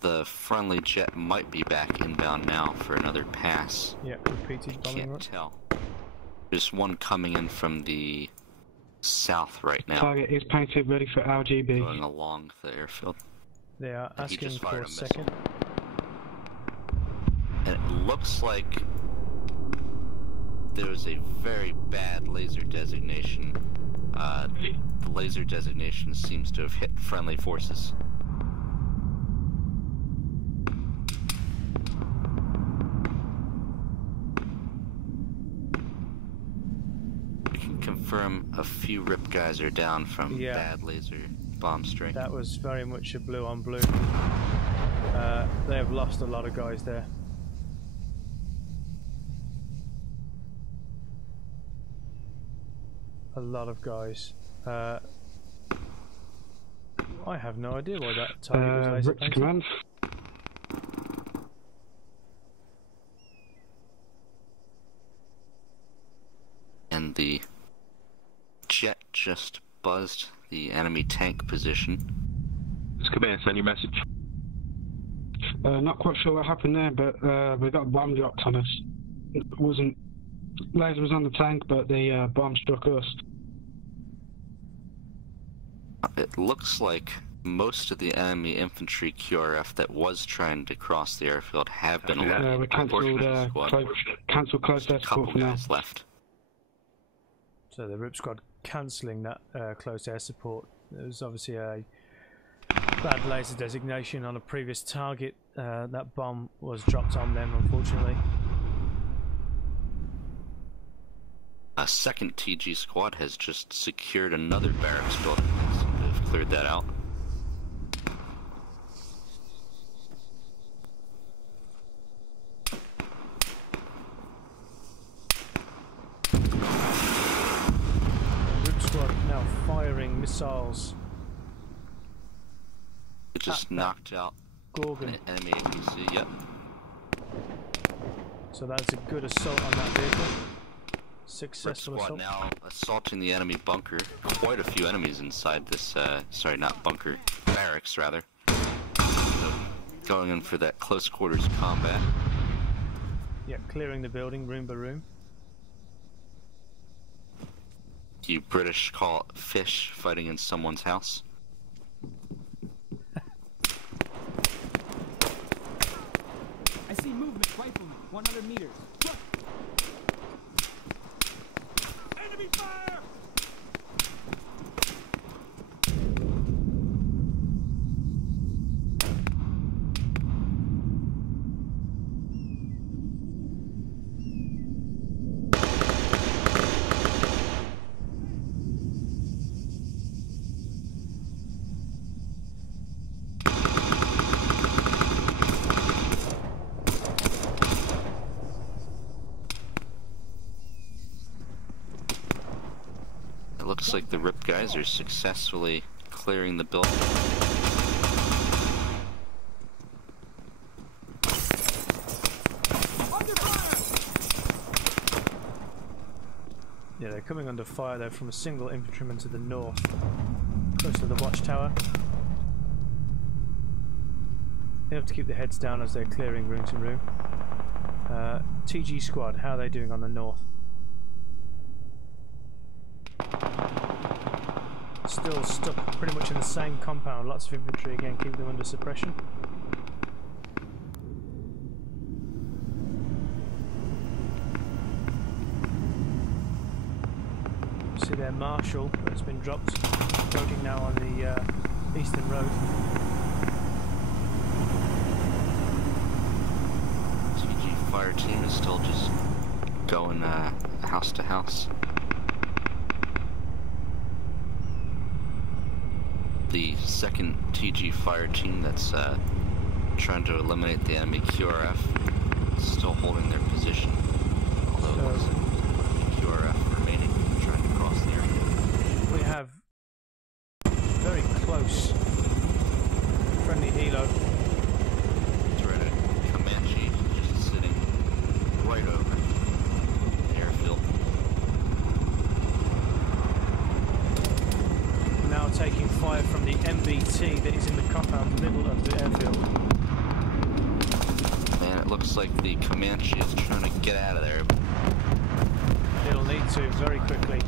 the friendly jet might be back inbound now for another pass. Yeah, repeated bombing run. Can't tell. There's one coming in from the south right now. Target is painted, ready for RGB. Going along the airfield. They are asking for a second. And it looks like there was a very bad laser designation. The laser designation seems to have hit friendly forces. We can confirm a few RIP guys are down from bad laser bomb strike. That was very much a blue on blue. They have lost a lot of guys there. A lot of guys. I have no idea why that target was laser painted. Command. And the jet just buzzed the enemy tank position. This command, send your message. Not quite sure what happened there, but we got a bomb dropped on us. It wasn't. Laser was on the tank, but the bomb struck us. It looks like most of the enemy infantry QRF that was trying to cross the airfield have been eliminated. We cancelled close air support for now. Left. So the RIP squad cancelling that close air support. There was obviously a Bad laser designation on a previous target. That bomb was dropped on them, unfortunately. A second TG squad has just secured another barracks building. They've cleared that out. Rip squad now firing missiles. It just knocked out Gorgon. an enemy APC, yep. So that's a good assault on that vehicle. Successful Rip squad assault. now assaulting the enemy bunker. Quite a few enemies inside this, sorry, not bunker, barracks rather. So going in for that close quarters combat. Yeah, clearing the building room by room. You British call it fish fighting in someone's house. I see movement, rifleman, 100 meters. Look! Enemy fire! It looks like the RIP guys are successfully clearing the building. Yeah, they're coming under fire there from a single infantryman to the north, close to the watchtower. They have to keep their heads down as they're clearing room to room. TG squad, how are they doing on the north? Still stuck pretty much in the same compound. Lots of infantry again, keep them under suppression. See their marshal that's been dropped, floating now on the eastern road. TG fire team is still just going house to house. The second TG fire team that's trying to eliminate the enemy QRF is still holding their position, although it looks like the QRF remaining, trying to cross the area. We have very close friendly helo. That's right, a Comanche just sitting right over the airfield. Now taking fire from the MBT that is in the compound middle of the airfield. Man, it looks like the Comanche is trying to get out of there. It'll need to very quickly.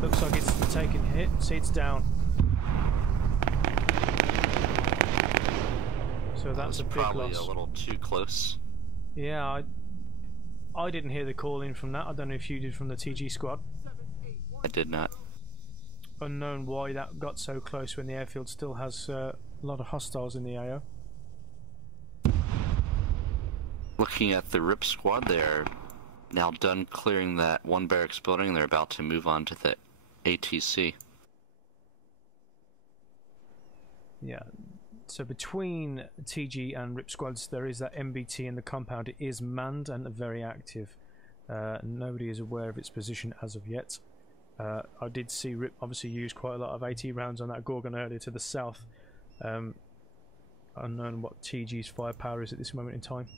Looks like it's taken hit. See, it's down. So that's a big Probably loss. a little too close. Yeah, I didn't hear the call in from that. I don't know if you did from the TG squad. I did not. Unknown why that got so close when the airfield still has a lot of hostiles in the AO. Looking at the RIP squad, they're now done clearing that one barracks building. They're about to move on to the ATC. Yeah, so between TG and RIP squads there is that MBT in the compound. It is manned and very active. Nobody is aware of its position as of yet. I did see RIP obviously use quite a lot of AT rounds on that Gorgon earlier to the south. Unknown what TG's firepower is at this moment in time.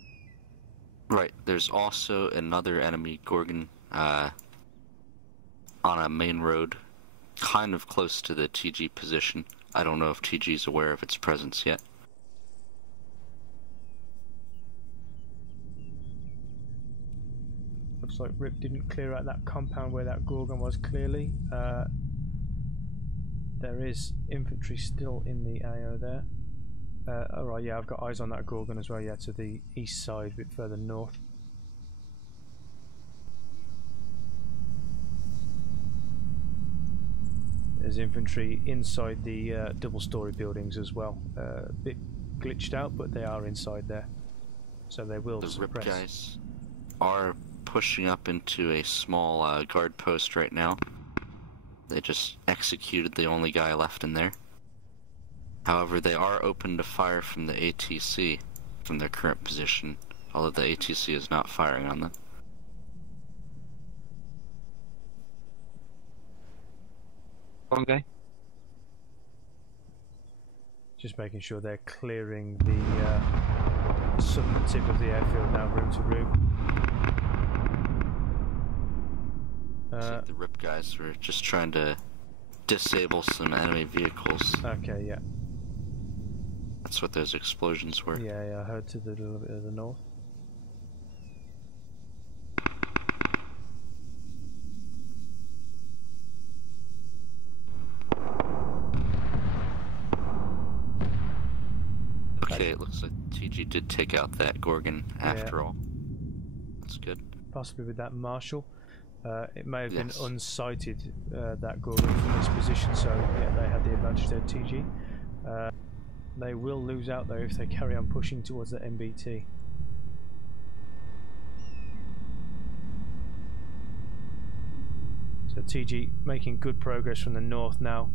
Right, there's also another enemy Gorgon on a main road, kind of close to the TG position. I don't know if TG's aware of its presence yet. Looks like RIP didn't clear out that compound where that Gorgon was clearly. There is infantry still in the AO there. Alright, yeah, I've got eyes on that Gorgon as well, yeah, to the east side, a bit further north. there's infantry inside the double-story buildings as well. A bit glitched out, but they are inside there, so they will suppress. The RIP guys are pushing up into a small guard post right now. They just executed the only guy left in there. However, they are open to fire from the ATC from their current position, although the ATC is not firing on them. Okay. Just making sure they're clearing the southern tip of the airfield now, room to room. I think the RIP guys were just trying to disable some enemy vehicles. Okay, yeah. That's what those explosions were. Yeah, I heard to the little bit of the north. Okay, it looks like TG did take out that Gorgon after all. That's good. Possibly with that Marshal. It may have been unsighted, that Gorgon from this position, so yeah, they had the advantage there, TG. They will lose out though if they carry on pushing towards the MBT. So TG making good progress from the north now,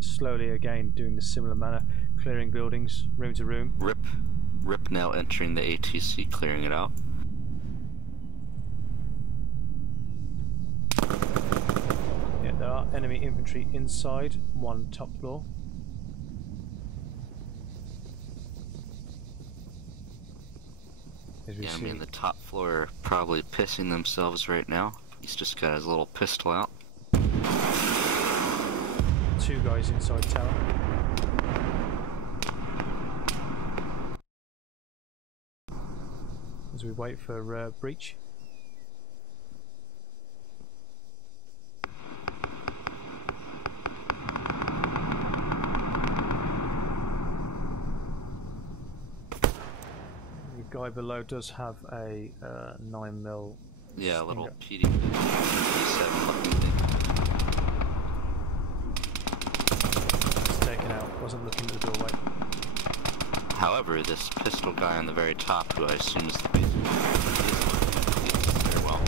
slowly again doing the similar manner, clearing buildings, room to room. RIP now entering the ATC, clearing it out. Yeah, there are enemy infantry inside, one top floor. Yeah, I mean the top floor are probably pissing themselves right now. He's just got his little pistol out. Two guys inside tower. As we wait for breach. The guy below does have a 9mm. Yeah, a little PD-7 looking thing. It's taken out, wasn't looking at the doorway. However, this pistol guy on the very top, who I assume is the basic, very well,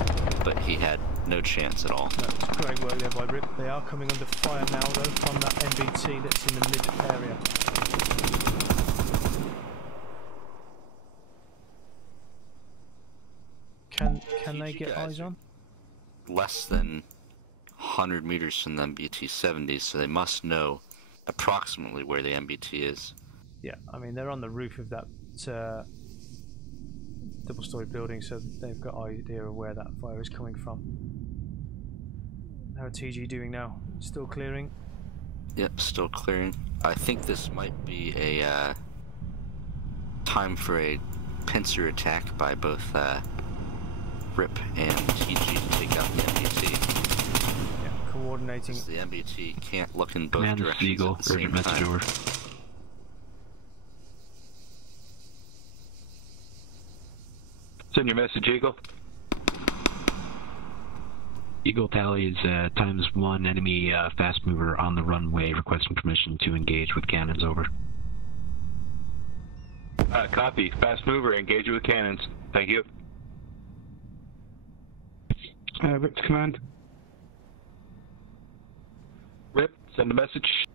but he had no chance at all. No, it's great work there by RIP. They are coming under fire now though from that MBT that's in the mid area. Can they get eyes on? Less than 100 meters from the MBT-70, so they must know approximately where the MBT is. Yeah, I mean they're on the roof of that double-story building, so they've got an idea of where that fire is coming from. How are TG doing now? Still clearing? Yep, still clearing. I think this might be a time for a pincer attack by both RIP and TG to take out the MBT. Yeah, coordinating. The MBT can't look in both directions Eagle, at the same message time. over. Send your message, Eagle. Eagle tallies ×1 enemy fast mover on the runway requesting permission to engage with cannons, over. Copy. Fast mover, engage with cannons. Thank you. RIP to command. RIP, send a message.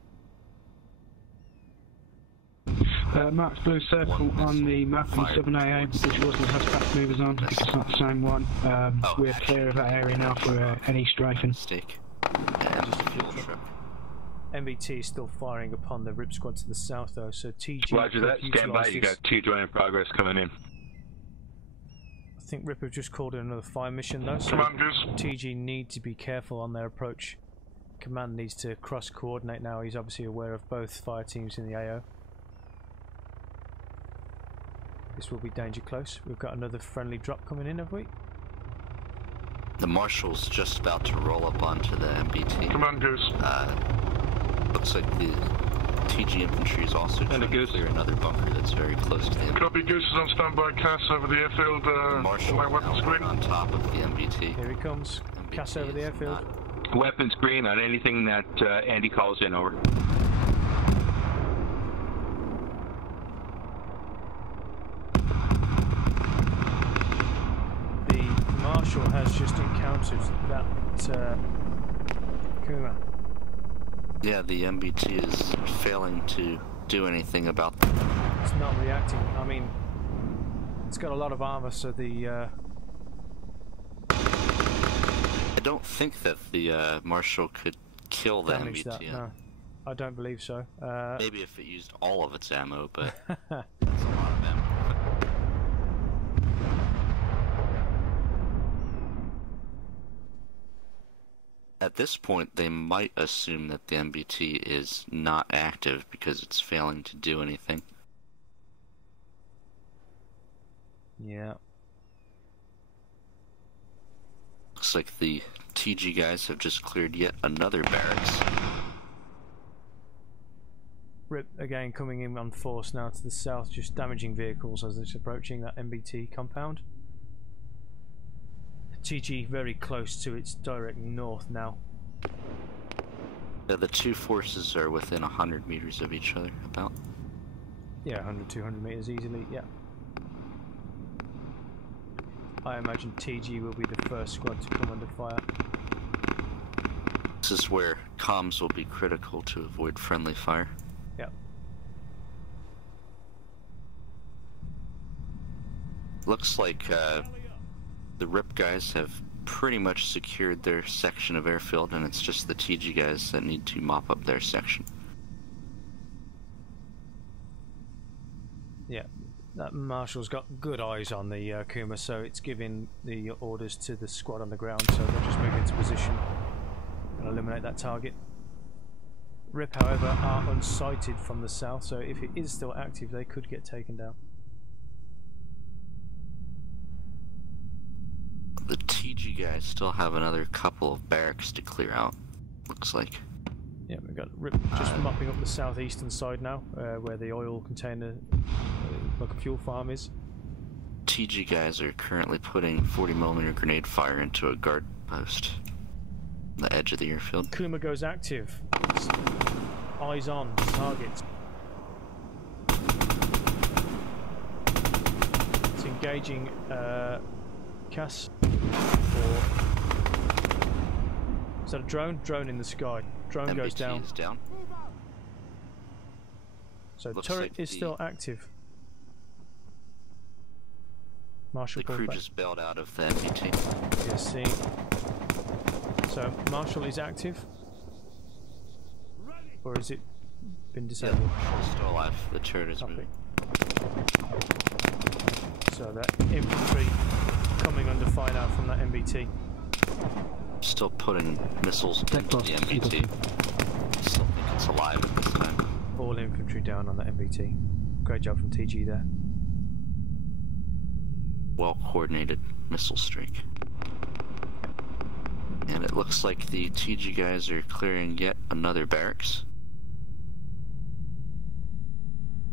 Marked blue circle on the map in 7AA, which also has fast movers on. If it's not the same one, we're clear of that area now for any strafing. Mistake. And just a fuel trip. MBT is still firing upon the RIP squad to the south though, so TG... Roger that, stand by, you got 2 joint in progress coming in. I think RIP have just called in another fire mission though, so Commanders. TG need to be careful on their approach. Command needs to cross-coordinate now, he's obviously aware of both fire teams in the AO. This will be danger close. We've got another friendly drop coming in, have we? The Marshal's just about to roll up onto the MBT. Command Goose. Looks like the TG infantry is also trying to clear another bunker that's very close to the MBT. Copy, Goose is on standby. Cass over the airfield. Marshal my weapon screen. on top of the MBT. Here he comes. MBT Cass over the airfield. Weapons green on anything that Andy calls in, over. The Marshal has just encountered that Kuma. Yeah, the MBT is failing to do anything about that. It's not reacting. I mean, it's got a lot of armor, so the... I don't think that the Marshal could kill the damage MBT. that, no. I don't believe so. Maybe if it used all of its ammo, but that's a lot of ammo. At this point, they might assume that the MBT is not active because it's failing to do anything. Yeah. Looks like the TG guys have just cleared yet another barracks. Rip again coming in on force now to the south, just damaging vehicles as it's approaching that MBT compound. TG very close to its direct north now. Yeah, the two forces are within 100 meters of each other, about. Yeah, 100, 200 meters easily, yeah. I imagine TG will be the first squad to come under fire. This is where comms will be critical to avoid friendly fire. Yep. Looks like the RIP guys have pretty much secured their section of airfield, and it's just the TG guys that need to mop up their section. Yeah, that Marshal's got good eyes on the Kuma, so it's giving the orders to the squad on the ground, so they'll just move into position and eliminate that target. RIP, however, are unsighted from the south, so if it is still active, they could get taken down. The TG guys still have another couple of barracks to clear out, looks like. Yeah, we've got RIP just mopping up the southeastern side now, where the oil container, like a fuel farm is. TG guys are currently putting 40mm grenade fire into a guard post on the edge of the airfield. Kuma goes active. Eyes on target. It's engaging Cass. Is that a drone? Drone in the sky. Drone MBT goes down. is down. So Looks turret like is still active. Marshal The pulled crew back. just bailed out of the MBT. Yes, see. So Marshal is active, or has it been disabled? Yeah, still alive. The turret is Copy. moving. So that infantry coming under fire now from that MBT. Still putting missiles into the MBT. Still think it's alive at this time. All infantry down on that MBT. Great job from TG there. Well coordinated missile strike. And it looks like the TG guys are clearing yet another barracks.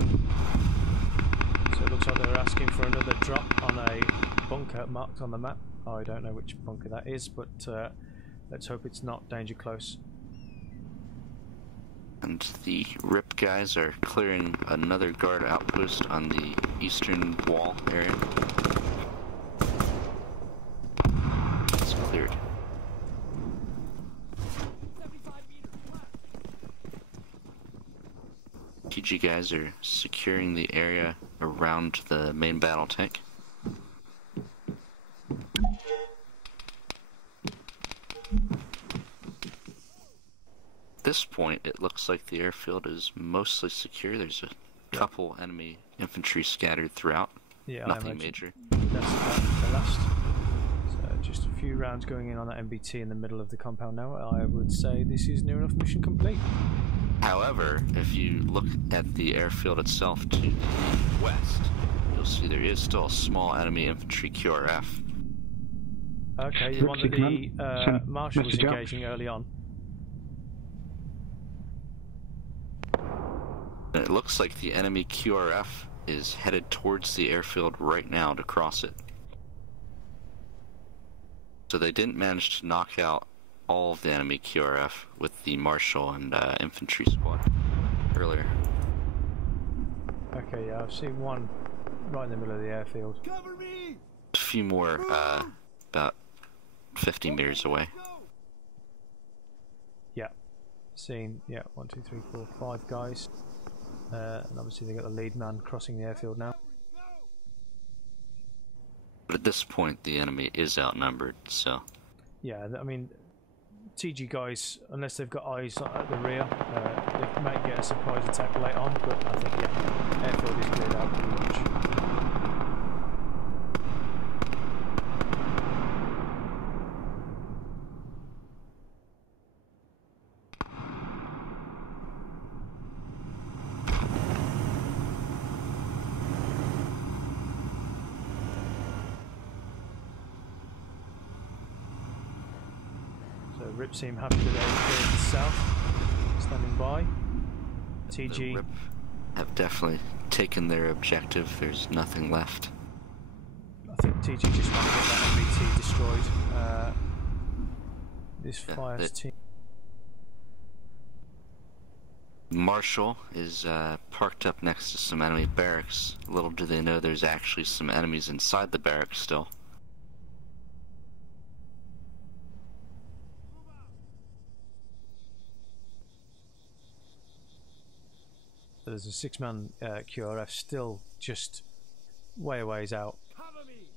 So it looks like they're asking for another drop on a bunker marked on the map. I don't know which bunker that is, but let's hope it's not danger close. And the RIP guys are clearing another guard outpost on the eastern wall area. It's cleared. TG guys are securing the area around the main battle tank. At this point, it looks like the airfield is mostly secure. There's a couple enemy infantry scattered throughout. Yeah, nothing major. That's the last. So just a few rounds going in on that MBT in the middle of the compound now. I would say this is near enough mission complete. However, if you look at the airfield itself to the west, you'll see there is still a small enemy infantry QRF. Okay, the one that the Marshal was engaging early on. And it looks like the enemy QRF is headed towards the airfield right now to cross it. So they didn't manage to knock out all of the enemy QRF with the Marshal and infantry squad earlier. Okay, yeah, I've seen one right in the middle of the airfield. Cover me! A few more about 50 meters away. Yeah, seen, yeah, 1, 2, 3, 4, 5 guys. And obviously they got the lead man crossing the airfield now. But at this point, the enemy is outnumbered, so... Yeah, I mean, TG guys, unless they've got eyes at the rear, they might get a surprise attack late on, but I think, yeah, airfield is cleared out pretty much. So RIP seem happy that they're clear to the south, standing by. TG. The RIP have definitely taken their objective, there's nothing left. I think TG just want to get that MBT destroyed. This fires team. Marshal is parked up next to some enemy barracks. Little do they know there's actually some enemies inside the barracks still. There's a 6-man QRF still just way a ways out. Cover me!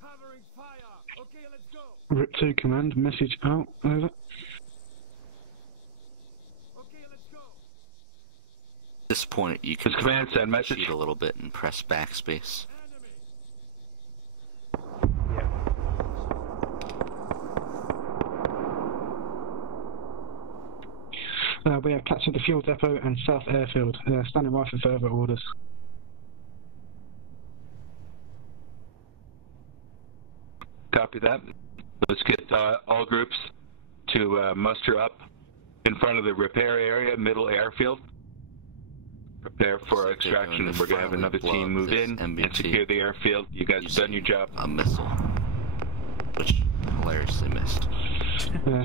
Covering fire! Okay, let's go! RIP 2 command, message out, over. Okay, let's go! At this point, you can command send message. cheat a little bit and press backspace. Yeah. We have captured the fuel depot and south airfield. Standing by for further orders. Copy that. Let's get all groups to muster up in front of the repair area, middle airfield. Prepare for extraction. We're going to have another team move in and secure the airfield. You guys have done your job. A missile, which hilariously missed.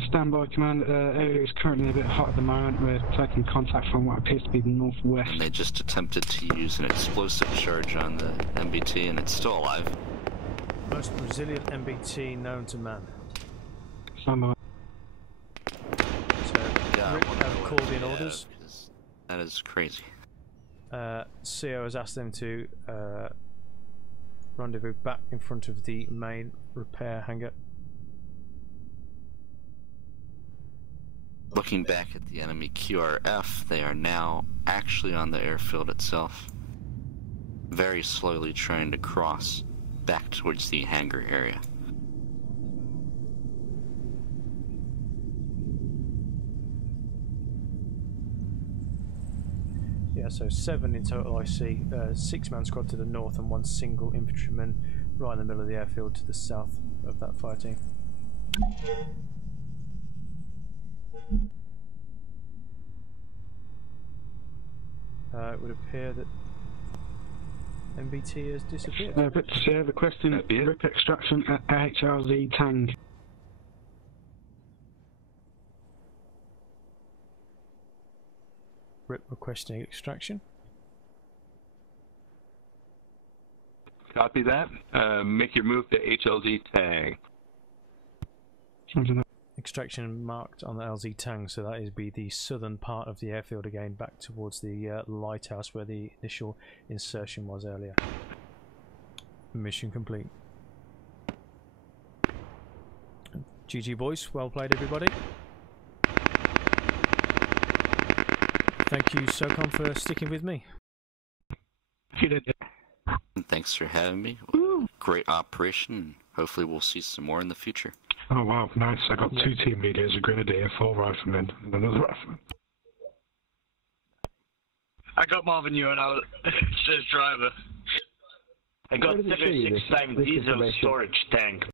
Standby command, area is currently a bit hot at the moment. We're taking contact from what appears to be the northwest. And they just attempted to use an explosive charge on the MBT and it's still alive. Most resilient MBT known to man. Standby. So, Yeah, RIP have called in orders. That is crazy. CO has asked them to rendezvous back in front of the main repair hangar. Looking back at the enemy QRF, they are now actually on the airfield itself, very slowly trying to cross back towards the hangar area. Yeah, so 7 in total I see. 6-man squad to the north and 1 single infantryman right in the middle of the airfield to the south of that fire team. It would appear that MBT has disappeared. RIP to share, requesting RIP extraction at HRZ Tang. RIP requesting extraction. Copy that. Make your move to HLZ Tang. Extraction marked on the LZ Tang, so that is be the southern part of the airfield again, back towards the lighthouse where the initial insertion was earlier. Mission complete. GG boys, well played everybody. Thank you SOCOM for sticking with me. And thanks for having me. Great operation. Hopefully we'll see some more in the future. Oh wow, nice. I got 2 team leaders, a grenadier, 4 riflemen, and another rifleman. I got more than you and I says driver. I got 36 times diesel storage tank.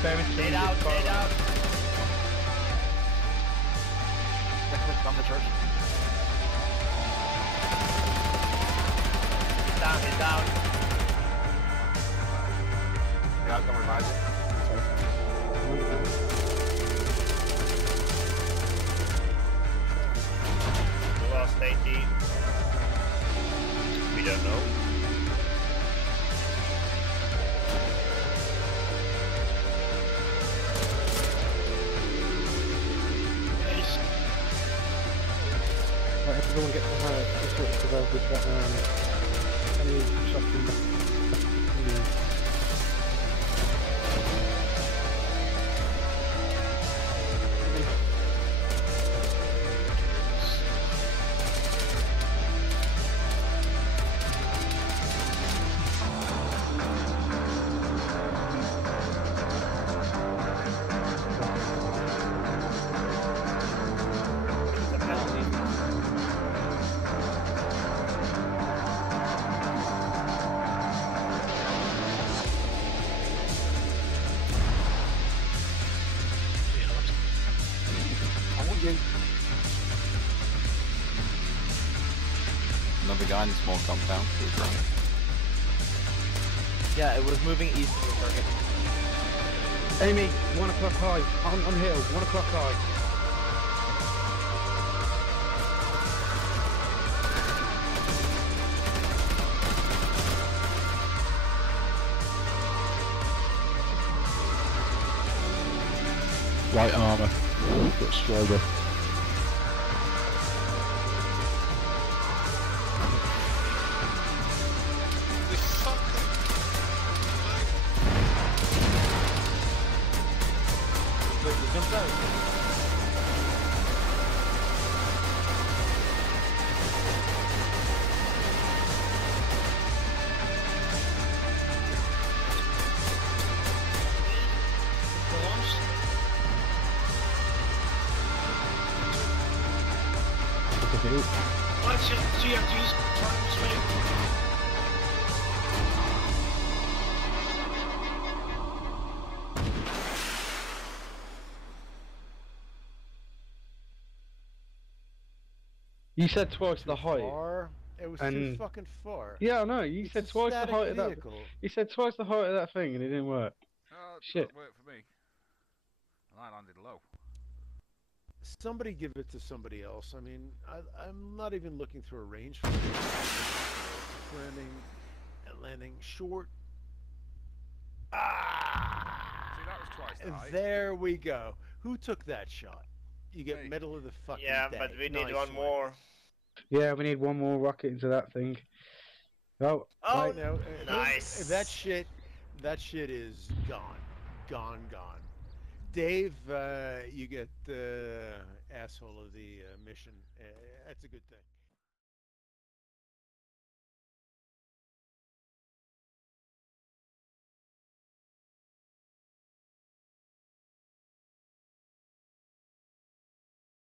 Stay down, stay down. From the church. He's down. Yeah, I'll come revive it. We lost 18. We don't know. Nice. Right, everyone get behind this switch to those with that any shots in the Another guy in a small compound. Yeah, it was moving east of the target. Amy, 1 o'clock high, on hill, 1 o'clock high. White armour, got stronger. What's your CFG's time speed? You said twice the height. It was too fucking far. Yeah, I know. You said twice the height of that. You said twice the height of that thing, and it didn't work. Shit. It worked for me. And I landed low. Somebody give it to somebody else. I mean, I'm not even looking through a range for landing short. Ah! See, that was twice the height. There we go. Who took that shot? You get medal of the fucking day. Yeah, but we need one more. Yeah, we need one more rocket into that thing. Oh, oh, no, nice. That shit is gone. Dave, you get the asshole of the mission. That's a good thing.